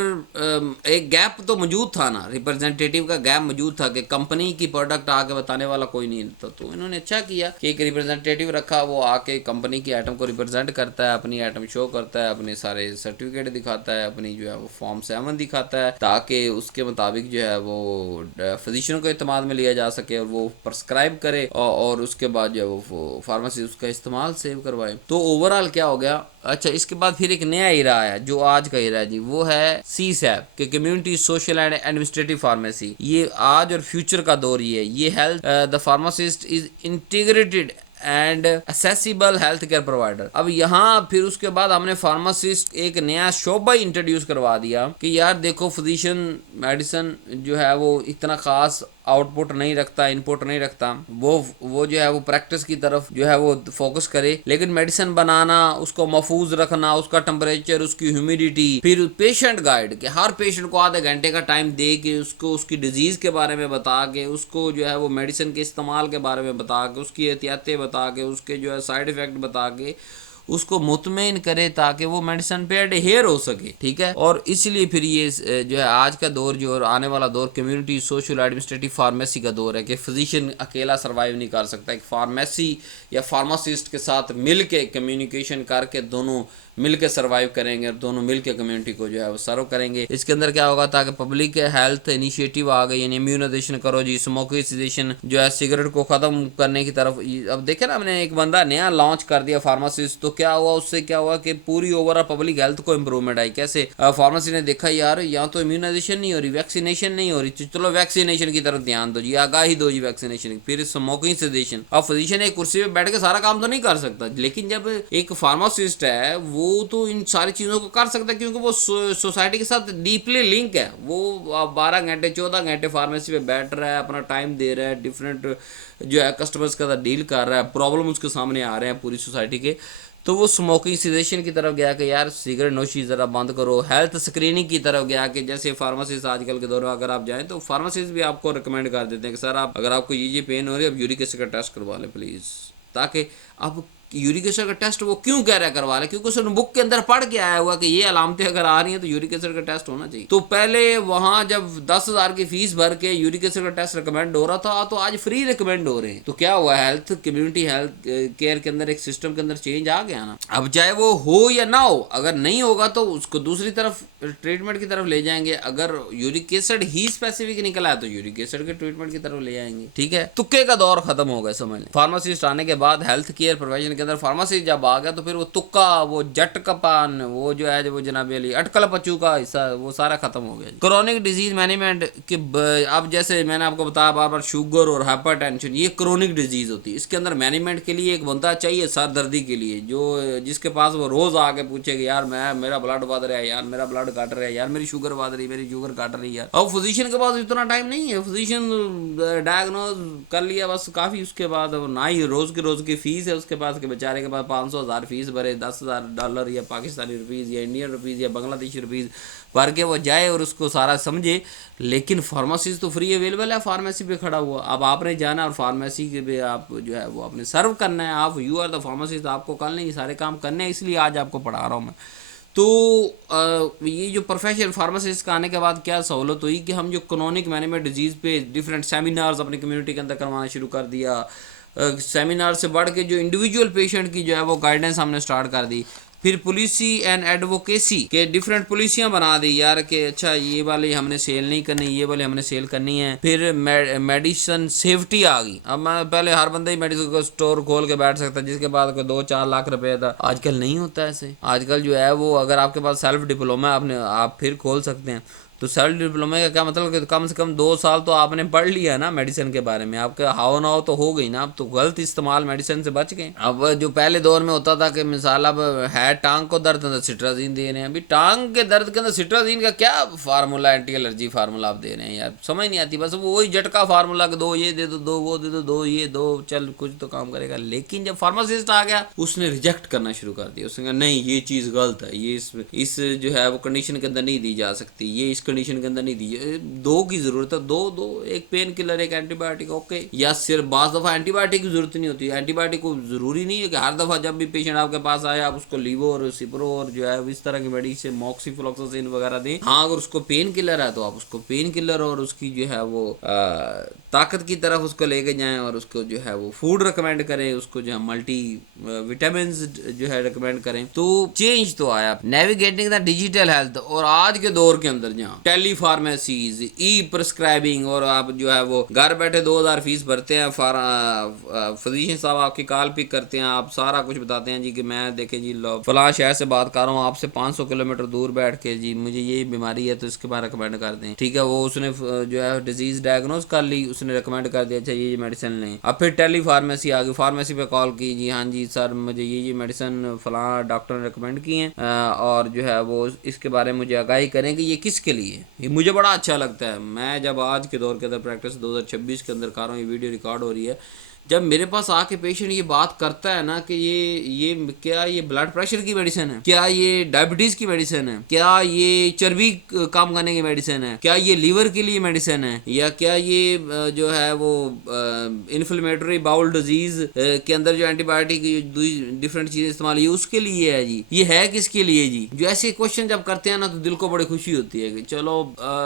एक गैप तो मौजूद था ना, रिप्रेजेंटेटिव का गैप मौजूद था कि कंपनी की प्रोडक्ट आके बताने वाला कोई नहीं था। तो इन्होंने अच्छा किया कि एक रिप्रेजेंटेटिव रखा, वो आके कंपनी की आइटम को रिप्रेजेंट करता है, अपनी आइटम शो करता है, अपने सारे सर्टिफिकेट दिखाता है, अपनी जो है वो फॉर्म 7 दिखाता है, ताकि उसके मुताबिक जो है वो फिजिशियन को इत्तेमाद में लिया जा सके और वो प्रेस्क्राइब करे, और उसके बाद जो है वो फार्मेसी उसका इस्तेमाल सेव करवाए। तो ओवरऑल क्या हो गया। अच्छा, इसके बाद फिर एक नया इरा आया जो आज का इरा है जी, वो है CSAP के community social and administrative pharmacy. ये आज और फ्यूचर का दौर ही है। ये health the pharmacist is integrated and accessible health care provider. अब यहाँ फिर उसके बाद हमने फार्मासिस्ट एक नया शोबा इंट्रोड्यूस करवा दिया कि यार देखो फिजिशियन मेडिसिन जो है वो इतना खास आउटपुट नहीं रखता, इनपुट नहीं रखता, वो जो है वो प्रैक्टिस की तरफ जो है वो फोकस करे, लेकिन मेडिसिन बनाना, उसको महफूज रखना, उसका टेम्परेचर, उसकी ह्यूमिडिटी, फिर पेशेंट गाइड कि हर पेशेंट को आधे घंटे का टाइम दे के उसको उसकी डिजीज़ के बारे में बता के, उसको जो है वो मेडिसिन के इस्तेमाल के बारे में बता के, उसकी एहतियातें बता के, उसके जो है साइड इफ़ेक्ट बता के उसको मुतमईन करे ताकि वो मेडिसिन पे अडहेयर हो सके। ठीक है, और इसलिए फिर ये जो है आज का दौर जो और आने वाला दौर कम्युनिटी सोशल एडमिनिस्ट्रेटिव फार्मेसी का दौर है कि फिजिशियन अकेला सर्वाइव नहीं कर सकता। एक फार्मेसी या फार्मासिस्ट के साथ मिल के कम्युनिकेशन करके दोनों मिल के सर्वाइव करेंगे और दोनों मिल के कम्युनिटी को जो है वो सर्व करेंगे। इसके अंदर क्या होगा, ताकि पब्लिक हेल्थ इनिशिएटिव आ गई, यानी इम्यूनाइजेशन करो जी, स्मोकिंग सेसेशन जो है सिगरेट को ख़त्म करने की तरफ। अब देखे ना, हमने एक बंदा नया लॉन्च कर दिया फार्मासिस्ट, तो क्या हुआ, उससे क्या हुआ कि पूरी ओवरऑल पब्लिक हेल्थ को इंप्रूवमेंट आई। कैसे, फार्मेसी ने देखा यार यहाँ तो इम्यूनाइजेशन नहीं हो रही, वैक्सीनेशन नहीं हो रही, चलो वैक्सीनेशन की तरफ ध्यान दो जी, आगाही दो जी वैक्सीनेशन। फिर स्मोकिंग सेसेशन। अब फिजिशियन एक कुर्सी पे बैठ के सारा काम तो नहीं कर सकता, लेकिन जब एक फार्मासिस्ट है वो तो इन सारी चीज़ों को कर सकता है, क्योंकि वो सोसाइटी के साथ डीपली लिंक है। वो 12 घंटे 14 घंटे फार्मेसी पे बैठ रहा है, अपना टाइम दे रहा है, डिफरेंट जो है कस्टमर्स के साथ डील कर रहा है, प्रॉब्लम उसके सामने आ रहे हैं पूरी सोसाइटी के। तो वो स्मोकिंग सेसेशन की तरफ गया कि यार सिगरेट नोशी ज़रा बंद करो। हेल्थ स्क्रीनिंग की तरफ गया कि जैसे फार्मासिस्ट आजकल के दौर में अगर आप जाएं तो फार्मासिस्ट भी आपको रिकमेंड कर देते हैं कि सर आप अगर आपको ये पेन हो रही है, अब यूरिक एसिड का टेस्ट करवा लें प्लीज़। ताकि आप यूरिक एसिड का टेस्ट वो क्यों कह रहा है करवा ले, क्योंकि उसने बुक के अंदर पढ़ के आया हुआ कि ये अलामतें अगर आ रही हैं तो यूरिक एसिड का टेस्ट होना चाहिए। तो पहले वहाँ जब 10,000 की फीस भर के यूरिक एसिड का टेस्ट रिकमेंड हो रहा था, तो आज फ्री रिकमेंड हो रहे हैं। तो क्या हुआ, हेल्थ कम्युनिटी हेल्थ केयर के अंदर एक सिस्टम के अंदर चेंज आ गया ना। अब चाहे वो हो या ना हो, अगर नहीं होगा तो उसको दूसरी तरफ ट्रीटमेंट की तरफ ले जाएंगे। अगर यूरिक एसिड ही स्पेसिफिक निकला है तो यूरिक एसिड के ट्रीटमेंट की तरफ ले जाएंगे। ठीक है, तुक्के का दौर खत्म हो गया समझ लें। फार्मासिस्ट आने के बाद हेल्थ केयर प्रोफेशन के अंदर फार्मासिस्ट जब आ गया तो फिर वो तुक्का, वो जटकपान, वो जो है वो जनाब अली अटकल पच्चू का हिस्सा, वो सारा खत्म हो गया। क्रोनिक डिजीज मैनेजमेंट के अब जैसे मैंने आपको बताया बार बार, शुगर और हाइपरटेंशन ये क्रोनिक डिजीज होती है। इसके अंदर मैनेजमेंट के लिए एक बंदा चाहिए सर दर्दी के लिए, जो जिसके पास वो रोज आके पूछेगा यार मेरा ब्लड बढ़ रहा है, यार मेरा ब्लड काट रहा है, यार मेरी शुगर बढ़ रही है, मेरी शुगर काट रही है यार। अब फिजिशियन के पास इतना टाइम नहीं है, फिजिशियन डायग्नोज कर लिया बस काफी, उसके बाद ना ही रोज की फीस है उसके पास कि बेचारे के पास 500,000 फीस भरे, $10,000 या पाकिस्तानी रुपीज़ या इंडियन रुपीज़ या बांग्लादेशी रुपीज़ भर के वो जाए और उसको सारा समझे। लेकिन फार्मेसी तो फ्री अवेलेबल है, फार्मेसी पे खड़ा हुआ। अब आपने जाना और फार्मेसी के पे आप जो है वो आपने सर्व करना है। आप यू आर द फार्मासिस्ट, आपको कल नहीं सारे काम करने हैं, इसलिए आज आपको पढ़ा रहा हूँ मैं। तो ये जो प्रोफेशनल फार्मासिस्ट का आने के बाद क्या सहूलत हुई कि हम जो क्रोनिक मैनेजमेंट डिजीज़ पे डिफरेंट सेमिनार्स अपनी कम्युनिटी के अंदर करवाना शुरू कर दिया। सेमिनार से बढ़ के जो इंडिविजुअल पेशेंट की जो है वो गाइडेंस हमने स्टार्ट कर दी। फिर पुलिसी एंड एडवोकेसी के डिफरेंट पुलिसियाँ बना दी यार कि अच्छा ये वाले हमने सेल नहीं करनी, ये वाले हमने सेल करनी है। फिर मेडिसिन सेफ्टी आ गई। अब मैं पहले हर बंदा ही मेडिसिन का स्टोर खोल के बैठ सकता है जिसके पास कोई 2-4 लाख रुपए था। आजकल नहीं होता ऐसे। आजकल जो है वो अगर आपके पास सेल्फ डिप्लोमा है आपने आप फिर खोल सकते हैं। तो सेल्फ डिप्लोमा का क्या मतलब कि कम से कम 2 साल तो आपने पढ़ लिया ना मेडिसिन के बारे में, आपका हाव ना हो तो हो गई ना। अब तो गलत इस्तेमाल मेडिसिन से बच गए। अब जो पहले दौर में होता था कि मिसाल अब है टांग को दर्द है सिट्राजीन दे रहे हैं। अभी टांग के दर्द के अंदर सिट्राजीन का क्या फार्मूला, एंटी एलर्जी फार्मूला आप दे रहे हैं यार, समझ नहीं आती। बस वो वही झटका फार्मूला कि 2 ये दे दो, 2 वो दे दो, 2 ये दो, चल कुछ तो काम करेगा। लेकिन जब फार्मासिस्ट आ गया उसने रिजेक्ट करना शुरू कर दिया। उसने कहा नहीं ये चीज़ गलत है, ये इस जो है वो कंडीशन के अंदर नहीं दी जा सकती, ये इस कंडीशन के अंदर नहीं दी। 2 की जरूरत है, 2 एक पेन किलर एक एंटीबायोटिक, ओके। या सिर्फ बाज़ दफ़ा एंटीबायोटिक की जरूरत नहीं होती। एंटीबायोटिक को जरूरी नहीं है कि हर दफ़ा जब भी पेशेंट आपके पास आए आप उसको लीवो और सिप्रो और जो है इस तरह की मेडिसिन मॉक्सीफ्लोक्सासिन वगैरह दें। हाँ अगर उसको पेन किलर है तो आप उसको पेन किलर और उसकी जो है वो ताकत की तरफ उसको लेके जाएं और उसको जो है वो फूड रिकमेंड करें, उसको जो है मल्टी विटामिन जो है रिकमेंड करें। तो चेंज तो आया। नेविगेटिंग द डिजिटल हेल्थ, और आज के दौर के अंदर जहाँ टेली फार्मेसीज, ई प्रिस्क्राइबिंग, और आप जो है वो घर बैठे 2,000 फीस भरते हैं, फिजिशियन साहब आपकी कॉल पिक करते हैं, आप सारा कुछ बताते हैं जी कि मैं देखें जी फलां शहर से बात कर रहा हूँ आपसे 500 किलोमीटर दूर बैठ के, जी मुझे ये बीमारी है तो इसके बारे में रिकमेंड कर दें। ठीक है, वो उसने जो है डिजीज डायग्नोज कर ली, उसने रिकमेंड कर दिया अच्छा ये मेडिसिन लें। अब फिर टेली फार्मेसी आ गई, फार्मेसी पे कॉल की, जी हाँ जी सर मुझे ये मेडिसिन फलां डॉक्टर ने रिकमेंड की है और जो है वो इसके बारे में मुझे आगाही करें कि ये किसके लिए। ये मुझे बड़ा अच्छा लगता है। मैं जब आज के दौर के अंदर प्रैक्टिस 2026 के अंदर कर रहा हूँ, ये वीडियो रिकॉर्ड हो रही है, जब मेरे पास आके पेशेंट ये बात करता है ना कि ये क्या ये ब्लड प्रेशर की मेडिसिन है, क्या ये डायबिटीज़ की मेडिसिन है, क्या ये चर्बी कम करने की मेडिसिन है, क्या ये लीवर के लिए मेडिसिन है, या क्या ये जो है वो इन्फ्लेमेटरी बाउल डिजीज़ के अंदर जो एंटीबायोटिक डिफरेंट चीज़ें इस्तेमाल ये उसके लिए है जी, ये है किसके लिए जी। जो ऐसे क्वेश्चन जब करते हैं ना तो दिल को बड़ी खुशी होती है कि चलो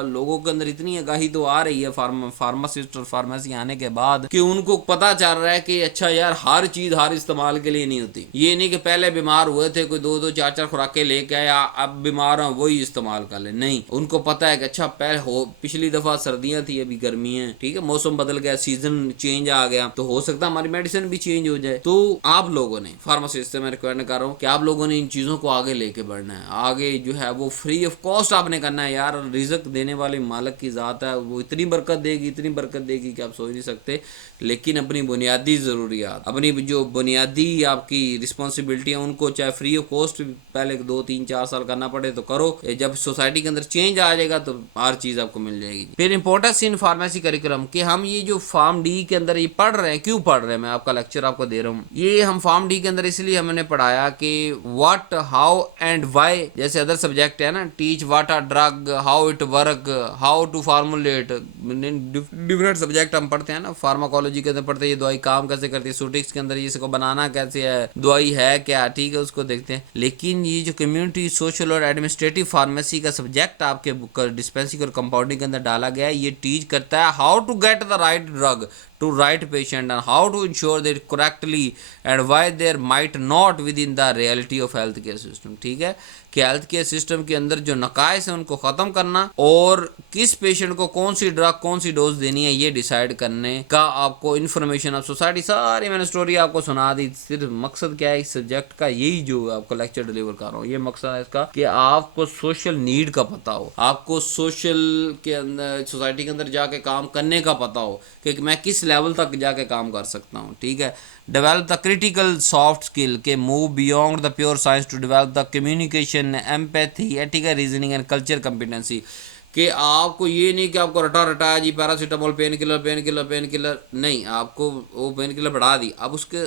लोगों के अंदर इतनी आगाही तो आ रही है फार्मासिस्ट और फार्मेसी आने के बाद कि उनको पता चल रहा है कि अच्छा यार हर चीज हर इस्तेमाल के लिए नहीं होती। ये नहीं कि पहले बीमार हुए थे कोई 2-2 4-4 खुराकें लेके आए अब बीमार हैं वही इस्तेमाल कर ले, नहीं, उनको पता है कि अच्छा पहले पिछली दफा सर्दियां थी अभी गर्मी है, ठीक है, मौसम बदल गया, सीजन चेंज आ गया, तो हो सकता है हमारी मेडिसिन भी चेंज हो जाए। तो आप लोगों ने फार्मासिस्ट से मैं रिक्वेस्ट कर रहा हूँ कि आप लोगों ने इन चीजों को आगे लेके बढ़ना है। आगे जो है वो फ्री ऑफ कॉस्ट आपने करना है यार। रिजक देने वाले मालिक की जात है, वो इतनी बरकत देगी, इतनी बरकत देगी कि आप सोच नहीं सकते। लेकिन अपनी बुनियादी ज़रूरियात, अपनी जो बुनियादी आपकी रिस्पॉन्सिबिलिटी है उनको चाहे फ्री ऑफ कॉस्ट पहले 2-3-4 साल करना पड़े तो करो। जब सोसाइटी के अंदर चेंज आ जाएगा तो हर चीज़ आपको मिल जाएगी। फिर इंपॉर्टेंस इन फार्मेसी करिकुलम कि हम ये जो फार्म डी के अंदर ये पढ़ रहे हैं, क्यों पढ़ रहे हैं, मैं आपका लेक्चर आपको दे रहा हूँ। ये हम फार्म डी के अंदर इसलिए हमने पढ़ाया कि व्हाट, हाउ एंड वाई, जैसे अदर सब्जेक्ट है ना, teach what are drug, how it work, how to formulate, different subject हम पढ़ते हैं ना। फार्माकोलॉजी के अंदर पढ़ते हैं ये दवाई काम कैसे करती है, सूटिक्स के अंदर ये इसको बनाना कैसे है, दवाई है क्या, ठीक है, उसको देखते हैं। लेकिन ये जो कम्युनिटी सोशल और एडमिनिस्ट्रेटिव फार्मेसी का सब्जेक्ट आपके डिस्पेंसिंग और कंपाउंडिंग के अंदर डाला गया है, ये टीच करता है how to get the right drug to right patient and how to ensure that correctly and why there might not within the reality of health care system। ठीक है, कि हेल्थ केयर सिस्टम के अंदर जो नकाइस है उनको ख़त्म करना और किस पेशेंट को कौन सी ड्रग कौन सी डोज देनी है ये डिसाइड करने का आपको इन्फॉर्मेशन ऑफ सोसाइटी सारी मैंने स्टोरी आपको सुना दी। सिर्फ मकसद क्या है इस सब्जेक्ट का, यही जो आपको लेक्चर डिलीवर कर रहा हूँ, ये मकसद है इसका कि आपको सोशल नीड का पता हो, आपको सोशल के अंदर सोसाइटी के अंदर जाके काम करने का पता हो कि मैं किस लेवल तक जाके काम कर सकता हूँ। ठीक है, develop the critical soft skill के move beyond the pure science to develop the communication, empathy, ethical reasoning and culture competency. कि आपको ये नहीं कि आपको रटा रटाया जी paracetamol painkiller painkiller painkiller, नहीं, आपको वो पेन किलर बढ़ा दी। अब उसके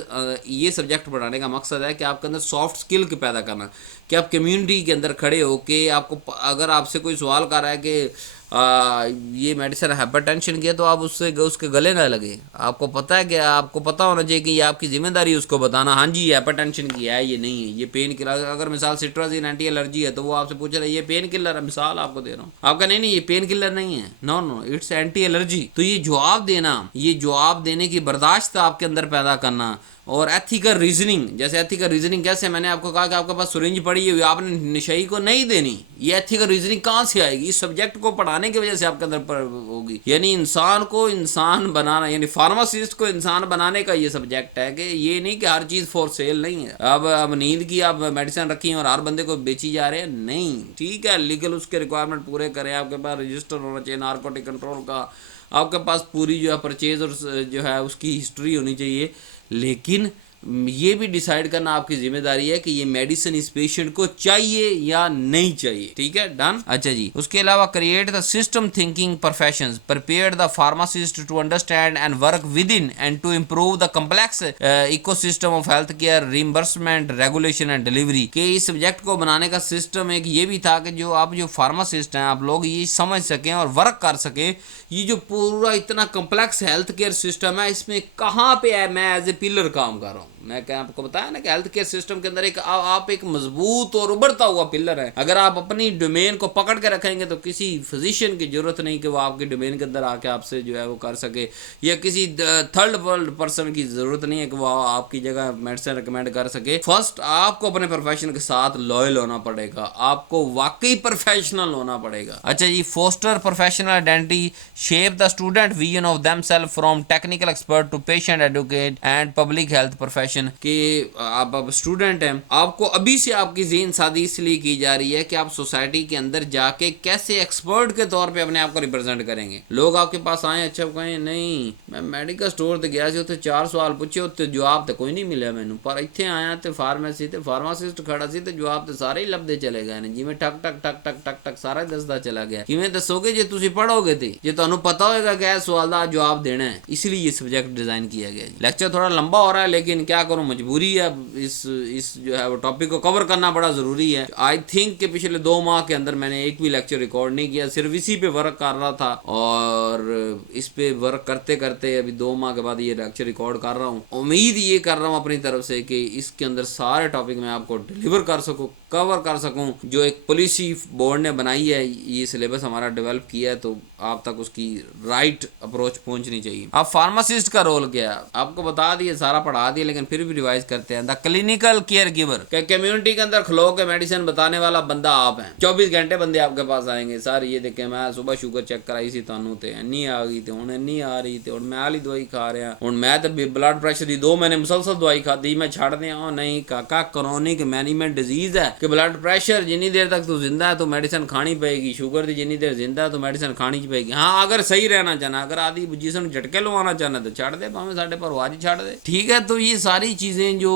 ये सब्जेक्ट बढ़ाने का मकसद है कि आपके अंदर सॉफ्ट स्किल के पैदा करना, कि आप कम्युनिटी के अंदर खड़े हो के आपको अगर आपसे कोई सवाल कर रहा है कि ये मेडिसिन हाइपरटेंशन की है, तो आप उससे उसके गले ना लगे। आपको पता है कि आपको पता होना चाहिए कि ये आपकी जिम्मेदारी है उसको बताना, हाँ जी ये हाइपरटेंशन की है, ये नहीं है, ये पेन किलर। अगर मिसाल सिट्राजिन एंटी एलर्जी है तो वो आपसे पूछ रहा है ये पेन किलर है, मिसाल आपको दे रहा हूँ, आपका नहीं नहीं ये पेन किलर नहीं है, no no it's anti allergy. तो ये जवाब देना, ये जवाब देने की बर्दाश्त आपके अंदर पैदा करना, और एथिकल रीजनिंग। जैसे एथिकल रीजनिंग कैसे, मैंने आपको कहा कि आपके पास सिरिंज पड़ी है, आपने नशई को नहीं देनी, ये एथिकल रीजनिंग कहाँ से आएगी? इस सब्जेक्ट को पढ़ाने की वजह से आपके अंदर होगी। यानी इंसान को इंसान बनाना, यानी फार्मासिस्ट को इंसान बनाने का ये सब्जेक्ट है, कि ये नहीं कि हर चीज़ फॉर सेल नहीं है। अब नींद की आप मेडिसिन रखी और हर बंदे को बेची जा रहे हैं, नहीं, ठीक है, लीगल उसके रिक्वायरमेंट पूरे करें, आपके पास रजिस्टर होना चाहिए नारकोटिक कंट्रोल का, आपके पास पूरी जो है परचेज और जो है उसकी हिस्ट्री होनी चाहिए। लेकिन ये भी डिसाइड करना आपकी जिम्मेदारी है कि ये मेडिसिन इस पेशेंट को चाहिए या नहीं चाहिए, ठीक है, डन। अच्छा जी, उसके अलावा create the system thinking professions, prepare the pharmacist to understand and work within and to improve the complex ecosystem of health care, reimbursement, regulation and delivery. के इस सब्जेक्ट को बनाने का सिस्टम एक ये भी था कि जो आप जो फार्मासिस्ट हैं आप लोग ये समझ सकें और वर्क कर सकें, ये जो पूरा इतना कम्प्लेक्स हेल्थ केयर सिस्टम है इसमें कहाँ पे है मैं एज ए पिलर काम कर रहा हूँ। मैं क्या आपको बताया ना कि हेल्थ केयर सिस्टम के अंदर एक आप एक मजबूत और उभरता हुआ पिलर है। अगर आप अपनी डोमेन को पकड़ के रखेंगे तो किसी फिजिशियन की जरूरत नहीं कि वो आपके डोमेन के अंदर आके आपसे जो है वो कर सके, या किसी थर्ड वर्ल्ड पर्सन की जरूरत नहीं है कि वो आपकी जगह मेडिसिन रिकमेंड कर सके। फर्स्ट आपको अपने प्रोफेशन के साथ लॉयल होना पड़ेगा, आपको वाकई प्रोफेशनल होना पड़ेगा। अच्छा जी, foster professional identity, shape the student vision of themselves from technical expert to patient advocate and public health professional. कि आप अब स्टूडेंट हैं, आपको अभी से आपकी ज़हन सादी इसलिए की जा रही है कि आप सोसाइटी के अंदर जाके कैसे एक्सपर्ट के तौर पे अपने आप को रिप्रेजेंट करेंगे। लोग आपके पास आए, अच्छा कहें नहीं मैं मेडिकल स्टोर ते गया सी, उत्थे 4 सवाल पूछे, उत्ते जवाब तो कोई नहीं मिले मैनू, पर इत्थे आया तो फार्मेसी ते फार्मासिस्ट खड़ा सी ते जवाब तो सारे ही लभदे चले गए ने, जिवें टक टक टक टक टक टक सारा दसदा चला गया। किवें दसोगे जे तुसीं पढ़ोगे ते, जे तुहानू पता होएगा कि इस सवाल का जवाब देना है। इसलिए ये सब्जेक्ट डिज़ाइन किया गया है। लेक्चर थोड़ा लंबा हो रहा है लेकिन क्या करूँ, मजबूरी है, इस जो है वो टॉपिक को कवर करना बड़ा ज़रूरी है। आई थिंक कि पिछले 2 माह के अंदर मैंने एक भी लेक्चर रिकॉर्ड नहीं किया, सिर्फ इसी पे वर्क कर रहा था, और इस पे वर्क करते करते अभी 2 माह के बाद ये लेक्चर रिकॉर्ड कर रहा हूँ। उम्मीद ये कर रहा हूँ अपनी तरफ से कि इसके अंदर सारे टॉपिक मैं आपको डिलीवर कर सकूँ, कवर कर सकूँ। जो एक पॉलिसी बोर्ड ने बनाई है, ये सिलेबस हमारा डेवलप किया है, तो आप तक उसकी राइट अप्रोच पहुंचनी चाहिए। अब फार्मासिस्ट का रोल क्या है आपको बता दिए, सारा पढ़ा दिया, लेकिन फिर भी रिवाइज करते हैं। The clinical care giver, community के अंदर खलो के मेडिसिन बताने वाला बंदा आप हैं। 24 घंटे बंदे आपके पास आएंगे, सर ये देखे मैं सुबह शुगर चेक कराई सी तानू ते इन्नी आ गई ते हुण इन्नी आ रही ते हुण मैं आली दवाई खा रहा, हुण मैं तो ब्लड प्रेशर की 2 महीने मुसलसल दवाई खाधी, मैं छड़ दियां। नहीं काका, क्रोनिक मैनेजमेंट डिजीज है कि ब्लड प्रेशर जिन्नी देर तक तू जिंदा है तो मेडिसिन खानी पड़ेगी, शुगर की जिन्नी देर जिंदा है तो मेडिसिन खानी पड़ेगी। हाँ अगर सही रहना चाहना, अगर आदि जिसम झटके लवाना चाहना तो छड़ दे, भावें साढ़े पर आज छड़ दे, ठीक है। तो ये सारी चीज़ें जो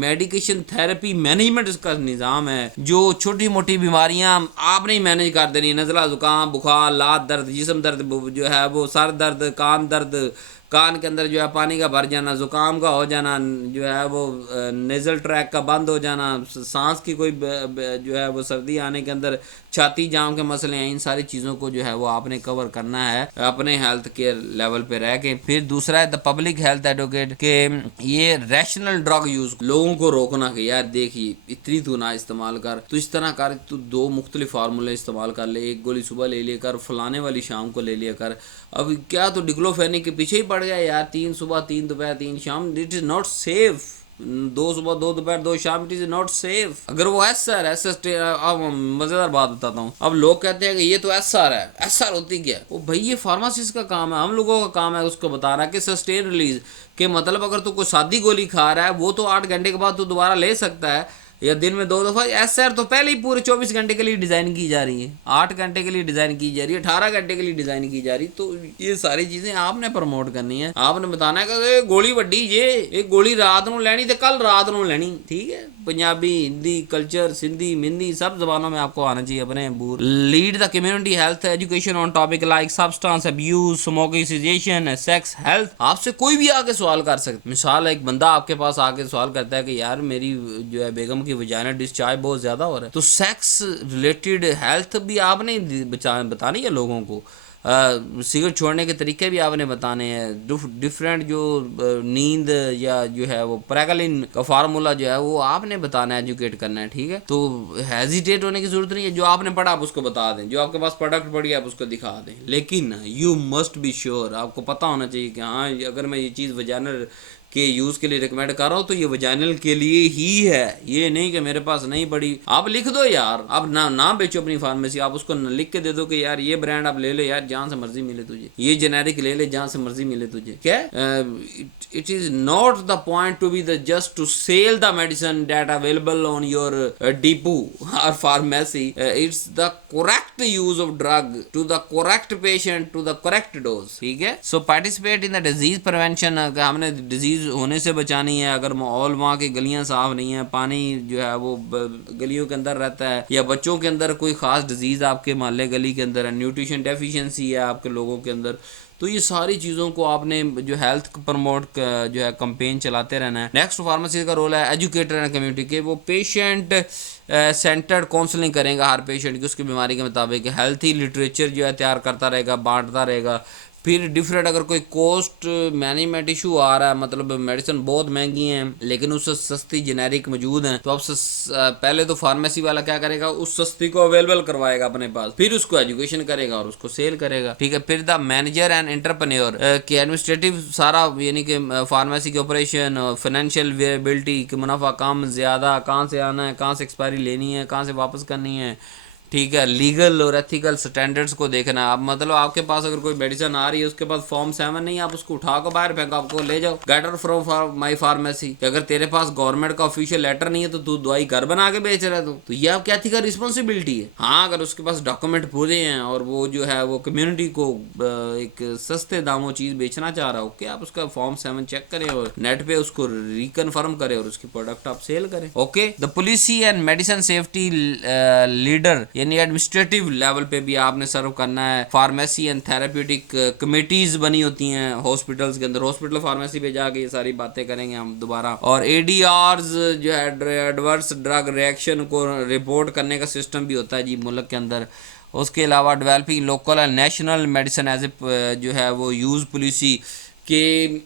मेडिकेशन थेरेपी मैनेजमेंट इसका निज़ाम है, जो छोटी मोटी बीमारियां आपने ही मैनेज कर देनी, नज़ला जुकाम बुखार लात दर्द जिसम दर्द जो है वो सर दर्द कान दर्द, कान के अंदर जो है पानी का भर जाना, जुकाम का हो जाना, जो है वो नेज़ल ट्रैक का बंद हो जाना, सांस की कोई जो है वो सर्दी आने के अंदर छाती जाम के मसले हैं, इन सारी चीज़ों को जो है वो आपने कवर करना है अपने हेल्थ केयर लेवल पे रह के। फिर दूसरा है द पब्लिक हेल्थ एडवोकेट, के ये रैशनल ड्रग यूज़, लोगों को रोकना कि यार देखिए इतनी तू ना इस्तेमाल कर, तो इस तरह कर, तू 2 मुख्तलिफ फार्मूले इस्तेमाल कर ले, एक गोली सुबह ले लिया कर, फलाने वाली शाम को ले लिया कर। अब क्या तो डिक्लोफेनिक के पीछे ही पड़ गया यार, 3 सुबह 3 दोपहर 3 शाम, इट इज़ नॉट सेफ। 2 सुबह 2 दोपहर 2 शाम, इट इज़ नॉट सेफ। अगर वो एसआर अब मज़ेदार बात बताता हूँ, अब लोग कहते हैं कि ये तो एसआर है, एसआर होती क्या है? वो भाई ये फार्मासिस्ट का काम है, हम लोगों का काम है उसको बताना कि सस्टेन रिलीज के मतलब अगर तू कोई सादी गोली खा रहा है वो तो 8 घंटे के बाद तू दोबारा ले सकता है, या दिन में 2 दफ़ा। एसआर तो पहले ही पूरे 24 घंटे के लिए डिज़ाइन की जा रही है, 8 घंटे के लिए डिज़ाइन की जा रही है, 18 घंटे के लिए डिज़ाइन की जा रही है। तो ये सारी चीज़ें आपने प्रमोट करनी है, आपने बताना है कि गोली वड्डी जे एक गोली रात को लैनी तो कल रात को लैनी, ठीक है। पंजाबी, हिंदी, कल्चर, सिंधी, मिंदी सब जबानों में आपको आना चाहिए अपने बूर। Lead the community health education on topic like substance abuse, smoking cessation, sex, health. आपसे कोई भी आके सवाल कर सकता। मिसाल एक बंदा आपके पास आके सवाल करता है कि यार मेरी जो है बेगम की वजाइना डिस्चार्ज बहुत ज्यादा हो रहा है, तो सेक्स रिलेटेड हेल्थ भी आपने बतानी है लोगों को। सिगरेट छोड़ने के तरीके भी आपने बताने हैं। डिफरेंट जो नींद या जो है वो प्रेगालिन का फार्मूला जो है वो आपने बताना है, एजुकेट करना है, ठीक है। तो हेजिटेट होने की जरूरत नहीं है, जो आपने पढ़ा आप उसको बता दें, जो आपके पास प्रोडक्ट पड़ी आप उसको दिखा दें। लेकिन यू मस्ट बी श्योर, आपको पता होना चाहिए कि हाँ अगर मैं ये चीज़ वजाइनल के यूज़ के लिए रिकमेंड कर रहा हूँ तो ये वजाइनल के लिए ही है, ये नहीं कि मेरे पास नहीं पड़ी। आप लिख दो यार, आप ना बेचो अपनी फार्मेसी, आप उसको लिख के दे दो कि यार ये ब्रांड आप ले ले यार जहाँ से मर्जी मिले तुझे, ये जेनेरिक ले ले जहाँ से मर्जी मिले तुझे। क्या it is not the point to be the just to sell the medicine that available on your depot और pharmacy. It's the correct use of drug to the correct patient to the correct dose, ठीक है। So participate in the disease prevention. हमने डिजीज होने से बचानी है। अगर माहौल वहाँ की गलियां साफ नहीं है, पानी जो है वो गलियों के अंदर रहता है, या बच्चों के अंदर कोई खास डिजीज आपके मोहल्ले गली के अंदर है, न्यूट्रिशन डेफिशिएंसी है आपके लोगों के अंदर, तो ये सारी चीज़ों को आपने जो हेल्थ प्रमोट जो है कंपेन चलाते रहना है। नेक्स्ट फार्मेसी का रोल है एजुकेटर एंड कम्युनिटी के, वो पेशेंट सेंटर्ड काउंसलिंग करेंगे हर पेशेंट की उसकी बीमारी के मुताबिक। हेल्थी लिटरेचर जो है तैयार करता रहेगा, बांटता रहेगा। फिर डिफरेंट अगर कोई कॉस्ट मैनेजमेंट इशू आ रहा है, मतलब मेडिसिन बहुत महंगी हैं लेकिन उससे सस्ती जेनेरिक मौजूद हैं, तो अब पहले तो फार्मेसी वाला क्या करेगा, उस सस्ती को अवेलेबल करवाएगा अपने पास, फिर उसको एजुकेशन करेगा और उसको सेल करेगा, ठीक है। फिर द मैनेजर एंड एंटरप्रेन्योर के एडमिनिस्ट्रेटिव सारा, यानी कि फार्मेसी के ऑपरेशन, फाइनेंशियल वेरिएबिलिटी कि मुनाफा कम ज़्यादा, कहाँ से आना है, कहाँ से एक्सपायरी लेनी है, कहाँ से वापस करनी है, ठीक है। लीगल और एथिकल स्टैंडर्ड्स को देखना है। आप मतलब आपके पास अगर कोई मेडिसिन आ रही है उसके पास फॉर्म 7 नहीं, आप उसको उठा कर बाहर फेंको, आपको ले जाओ गेटर फ्रॉम माई फार्मेसी। अगर तेरे पास गवर्नमेंट का ऑफिशियल लेटर नहीं है तो तू दवाई घर बना के बेच रहा है, तो ये आपकी एथिकल रिस्पॉन्सिबिलिटी है। हाँ अगर उसके पास डॉक्यूमेंट पूरे हैं और वो जो है वो कम्युनिटी को एक सस्ते दामों चीज़ बेचना चाह रहा है, ओके, आप उसका फॉर्म 7 चेक करें और नेट पे उसको रिकन्फर्म करें और उसकी प्रोडक्ट आप सेल करें, okay. The policy and medicine safety leader, यानी एडमिनिस्ट्रेटिव लेवल पे भी आपने सर्व करना है। फार्मेसी एंड थेरेप्यूटिक कमेटीज बनी होती हैं हॉस्पिटल्स के अंदर, हॉस्पिटल फार्मेसी पे जाके ये सारी बातें करेंगे हम दोबारा। और एडीआरस जो है एडवर्स ड्रग रिएक्शन को रिपोर्ट करने का सिस्टम भी होता है जी मुल्क के अंदर। उसके अलावा developing local and national medicine as a जो है वो यूज़ पॉलिसी कि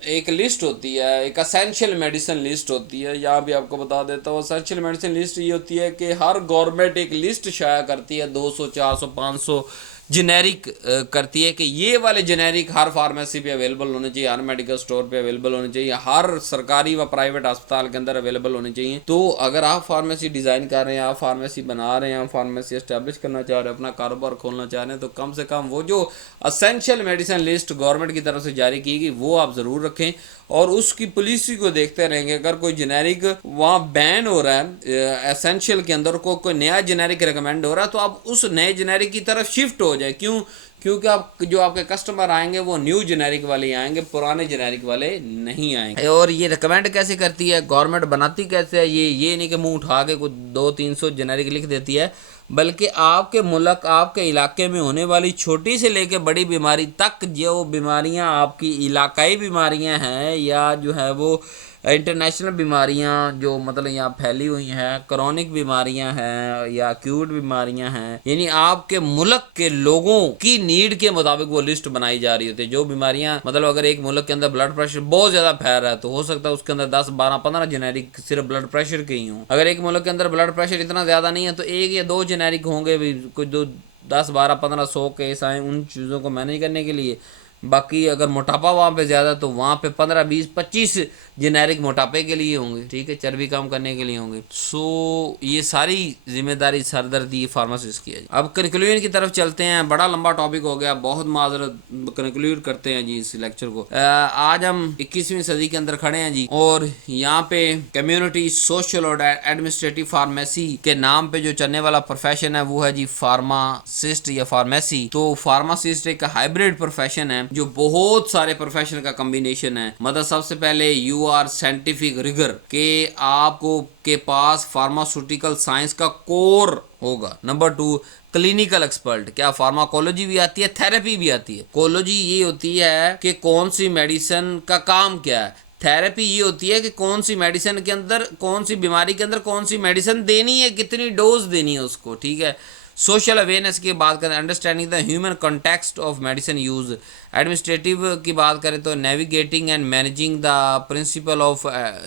एक लिस्ट होती है, एक असेंशियल मेडिसिन लिस्ट होती है। यहाँ भी आपको बता देता हूँ, असेंशियल मेडिसिन लिस्ट ये होती है कि हर गवर्नमेंट एक लिस्ट शाया करती है, 200, 400, 500 जेनेरिक करती है कि ये वाले जेनेरिक हर फार्मेसी पे अवेलेबल होने चाहिए, हर मेडिकल स्टोर पे अवेलेबल होने चाहिए, हर सरकारी व प्राइवेट अस्पताल के अंदर अवेलेबल होने चाहिए। तो अगर आप फार्मेसी डिज़ाइन कर रहे हैं, आप फार्मेसी बना रहे हैं, आप फार्मेसी एस्टेब्लिश करना चाह रहे हैं, अपना कारोबार खोलना चाह रहे हैं, तो कम से कम वो जो असेंशियल मेडिसिन लिस्ट गवर्नमेंट की तरफ से जारी की गई वो आप ज़रूर रखें और उसकी पॉलिसी को देखते रहेंगे। अगर कोई जेनेरिक वहाँ बैन हो रहा है एसेंशियल के अंदर, कोई नया जेनेरिक रिकमेंड हो रहा है, तो आप उस नए जेनेरिक की तरफ शिफ्ट हो जाए। क्यों? क्योंकि आप जो आपके कस्टमर आएंगे वो न्यू जेनेरिक वाले आएंगे, पुराने जेनेरिक वाले नहीं आएंगे। और ये रिकमेंड कैसे करती है गवर्नमेंट, बनाती कैसे है, ये नहीं कि मुंह उठा के कुछ 200-300 जेनेरिक लिख देती है, बल्कि आपके मुल्क आपके इलाके में होने वाली छोटी से लेके बड़ी बीमारी तक, जो बीमारियां आपकी इलाकाई बीमारियां हैं या जो है वो इंटरनेशनल बीमारियां जो मतलब यहाँ फैली हुई हैं, क्रॉनिक बीमारियां हैं या एक्यूट बीमारियां हैं, यानी आपके मुल्क के लोगों की नीड के मुताबिक वो लिस्ट बनाई जा रही होती है। जो बीमारियां मतलब अगर एक मुल्क के अंदर ब्लड प्रेशर बहुत ज़्यादा फैल रहा है तो हो सकता है उसके अंदर 10, 12, 15 जेनेरिक सिर्फ ब्लड प्रेशर के ही हों। अगर एक मुल्क के अंदर ब्लड प्रेशर इतना ज़्यादा नहीं है तो 1 या 2 जेनेरिक होंगे भी, कुछ 10, 12, 15, 100 केस आए उन चीज़ों को मैनेज करने के लिए। बाकी अगर मोटापा वहाँ पे ज़्यादा तो वहाँ पे 15, 20, 25 जेनेरिक मोटापे के लिए होंगे, ठीक है, चर्बी कम करने के लिए होंगे। सो ये सारी जिम्मेदारी सरदर्दी फार्मासिस्ट की है। अब कंक्लूजन की तरफ चलते हैं, बड़ा लंबा टॉपिक हो गया, बहुत माजरत, कंक्लूड करते हैं जी इस लेक्चर को। आज हम 21वीं सदी के अंदर खड़े हैं जी, और यहाँ पे कम्युनिटी सोशल और एडमिनिस्ट्रेटिव फार्मेसी के नाम पे जो चलने वाला प्रोफेशन है वो है जी फार्मासिस्ट या फार्मेसी। तो फार्मासिस्ट एक हाइब्रिड प्रोफेशन है जो बहुत सारे प्रोफेशन का कम्बिनेशन है। मतलब सबसे पहले यू आर साइंटिफिक रिगर के आपको के पास फार्मास्यूटिकल साइंस का कोर होगा। नंबर 2, क्लिनिकल एक्सपर्ट, क्या फार्माकोलॉजी भी आती है, थेरेपी भी आती है। कोलॉजी ये होती है कि कौन सी मेडिसिन का काम क्या है, थेरेपी ये होती है कि कौन सी मेडिसिन के अंदर, कौन सी बीमारी के अंदर कौन सी मेडिसिन देनी है, कितनी डोज देनी है उसको, ठीक है। सोशल अवेयरनेस की बात करें, understanding the human context of medicine use. Administrative की बात करें तो navigating and managing the principle of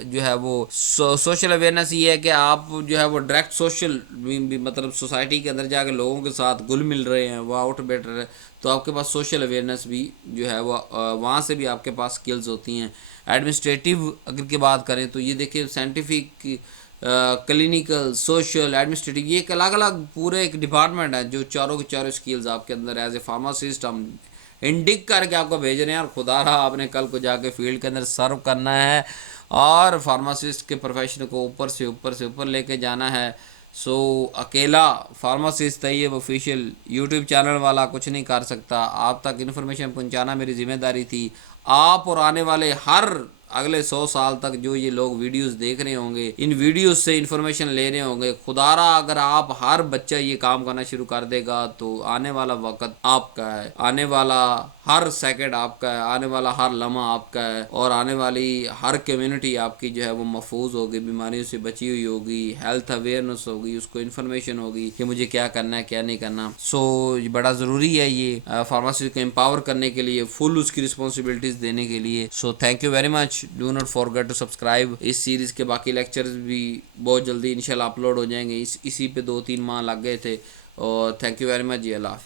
जो है वो सोशल अवेयरनेस ये है कि आप जो है वो डायरेक्ट सोशल मतलब सोसाइटी के अंदर जाकर लोगों के साथ घुल मिल रहे हैं, वो आउट बेटर है, तो आपके पास सोशल अवेयरनेस भी जो है वो वहाँ से भी आपके पास स्किल्स होती हैं। एडमिनिस्ट्रेटिव अगर की बात करें तो ये देखिए साइंटिफिक, क्लिनिकल, सोशल, एडमिनिस्ट्रेटिव, ये एक अलग अलग पूरे एक डिपार्टमेंट है जो चारों के चारों स्किल्स आपके अंदर एज ए फार्मासिस्ट हम इंडिक करके आपको भेज रहे हैं। और खुदा रहा आपने कल को जाके फील्ड के अंदर सर्व करना है और फार्मासिस्ट के प्रोफेशन को ऊपर लेके जाना है। सो अकेला pharmacist Tayyab official YouTube channel वाला कुछ नहीं कर सकता। आप तक इन्फॉर्मेशन पहुंचाना मेरी जिम्मेदारी थी। आप और आने वाले हर अगले 100 साल तक जो ये लोग वीडियोस देख रहे होंगे, इन वीडियोस से इन्फॉर्मेशन ले रहे होंगे, खुदारा अगर आप हर बच्चा ये काम करना शुरू कर देगा तो आने वाला वक्त आपका है, आने वाला हर सेकंड आपका है, आने वाला हर लम्हा आपका है और आने वाली हर कम्युनिटी आपकी जो है वो महफूज होगी, बीमारियों से बची हुई होगी, हेल्थ अवेयरनेस होगी, उसको इन्फॉर्मेशन होगी कि मुझे क्या करना है क्या नहीं करना। सो बड़ा ज़रूरी है ये फार्मासिस्ट को एम्पावर करने के लिए, फुल उसकी रिस्पॉन्सिबिलिटीज देने के लिए। So thank you very much, do not forget to subscribe. इस सीरीज़ के बाकी लेक्चर्स भी बहुत जल्दी इंशाल्लाह अपलोड हो जाएंगे। इसी पे 2-3 माह लग गए थे। और थैंक यू वेरी मच जी, अल्लाह।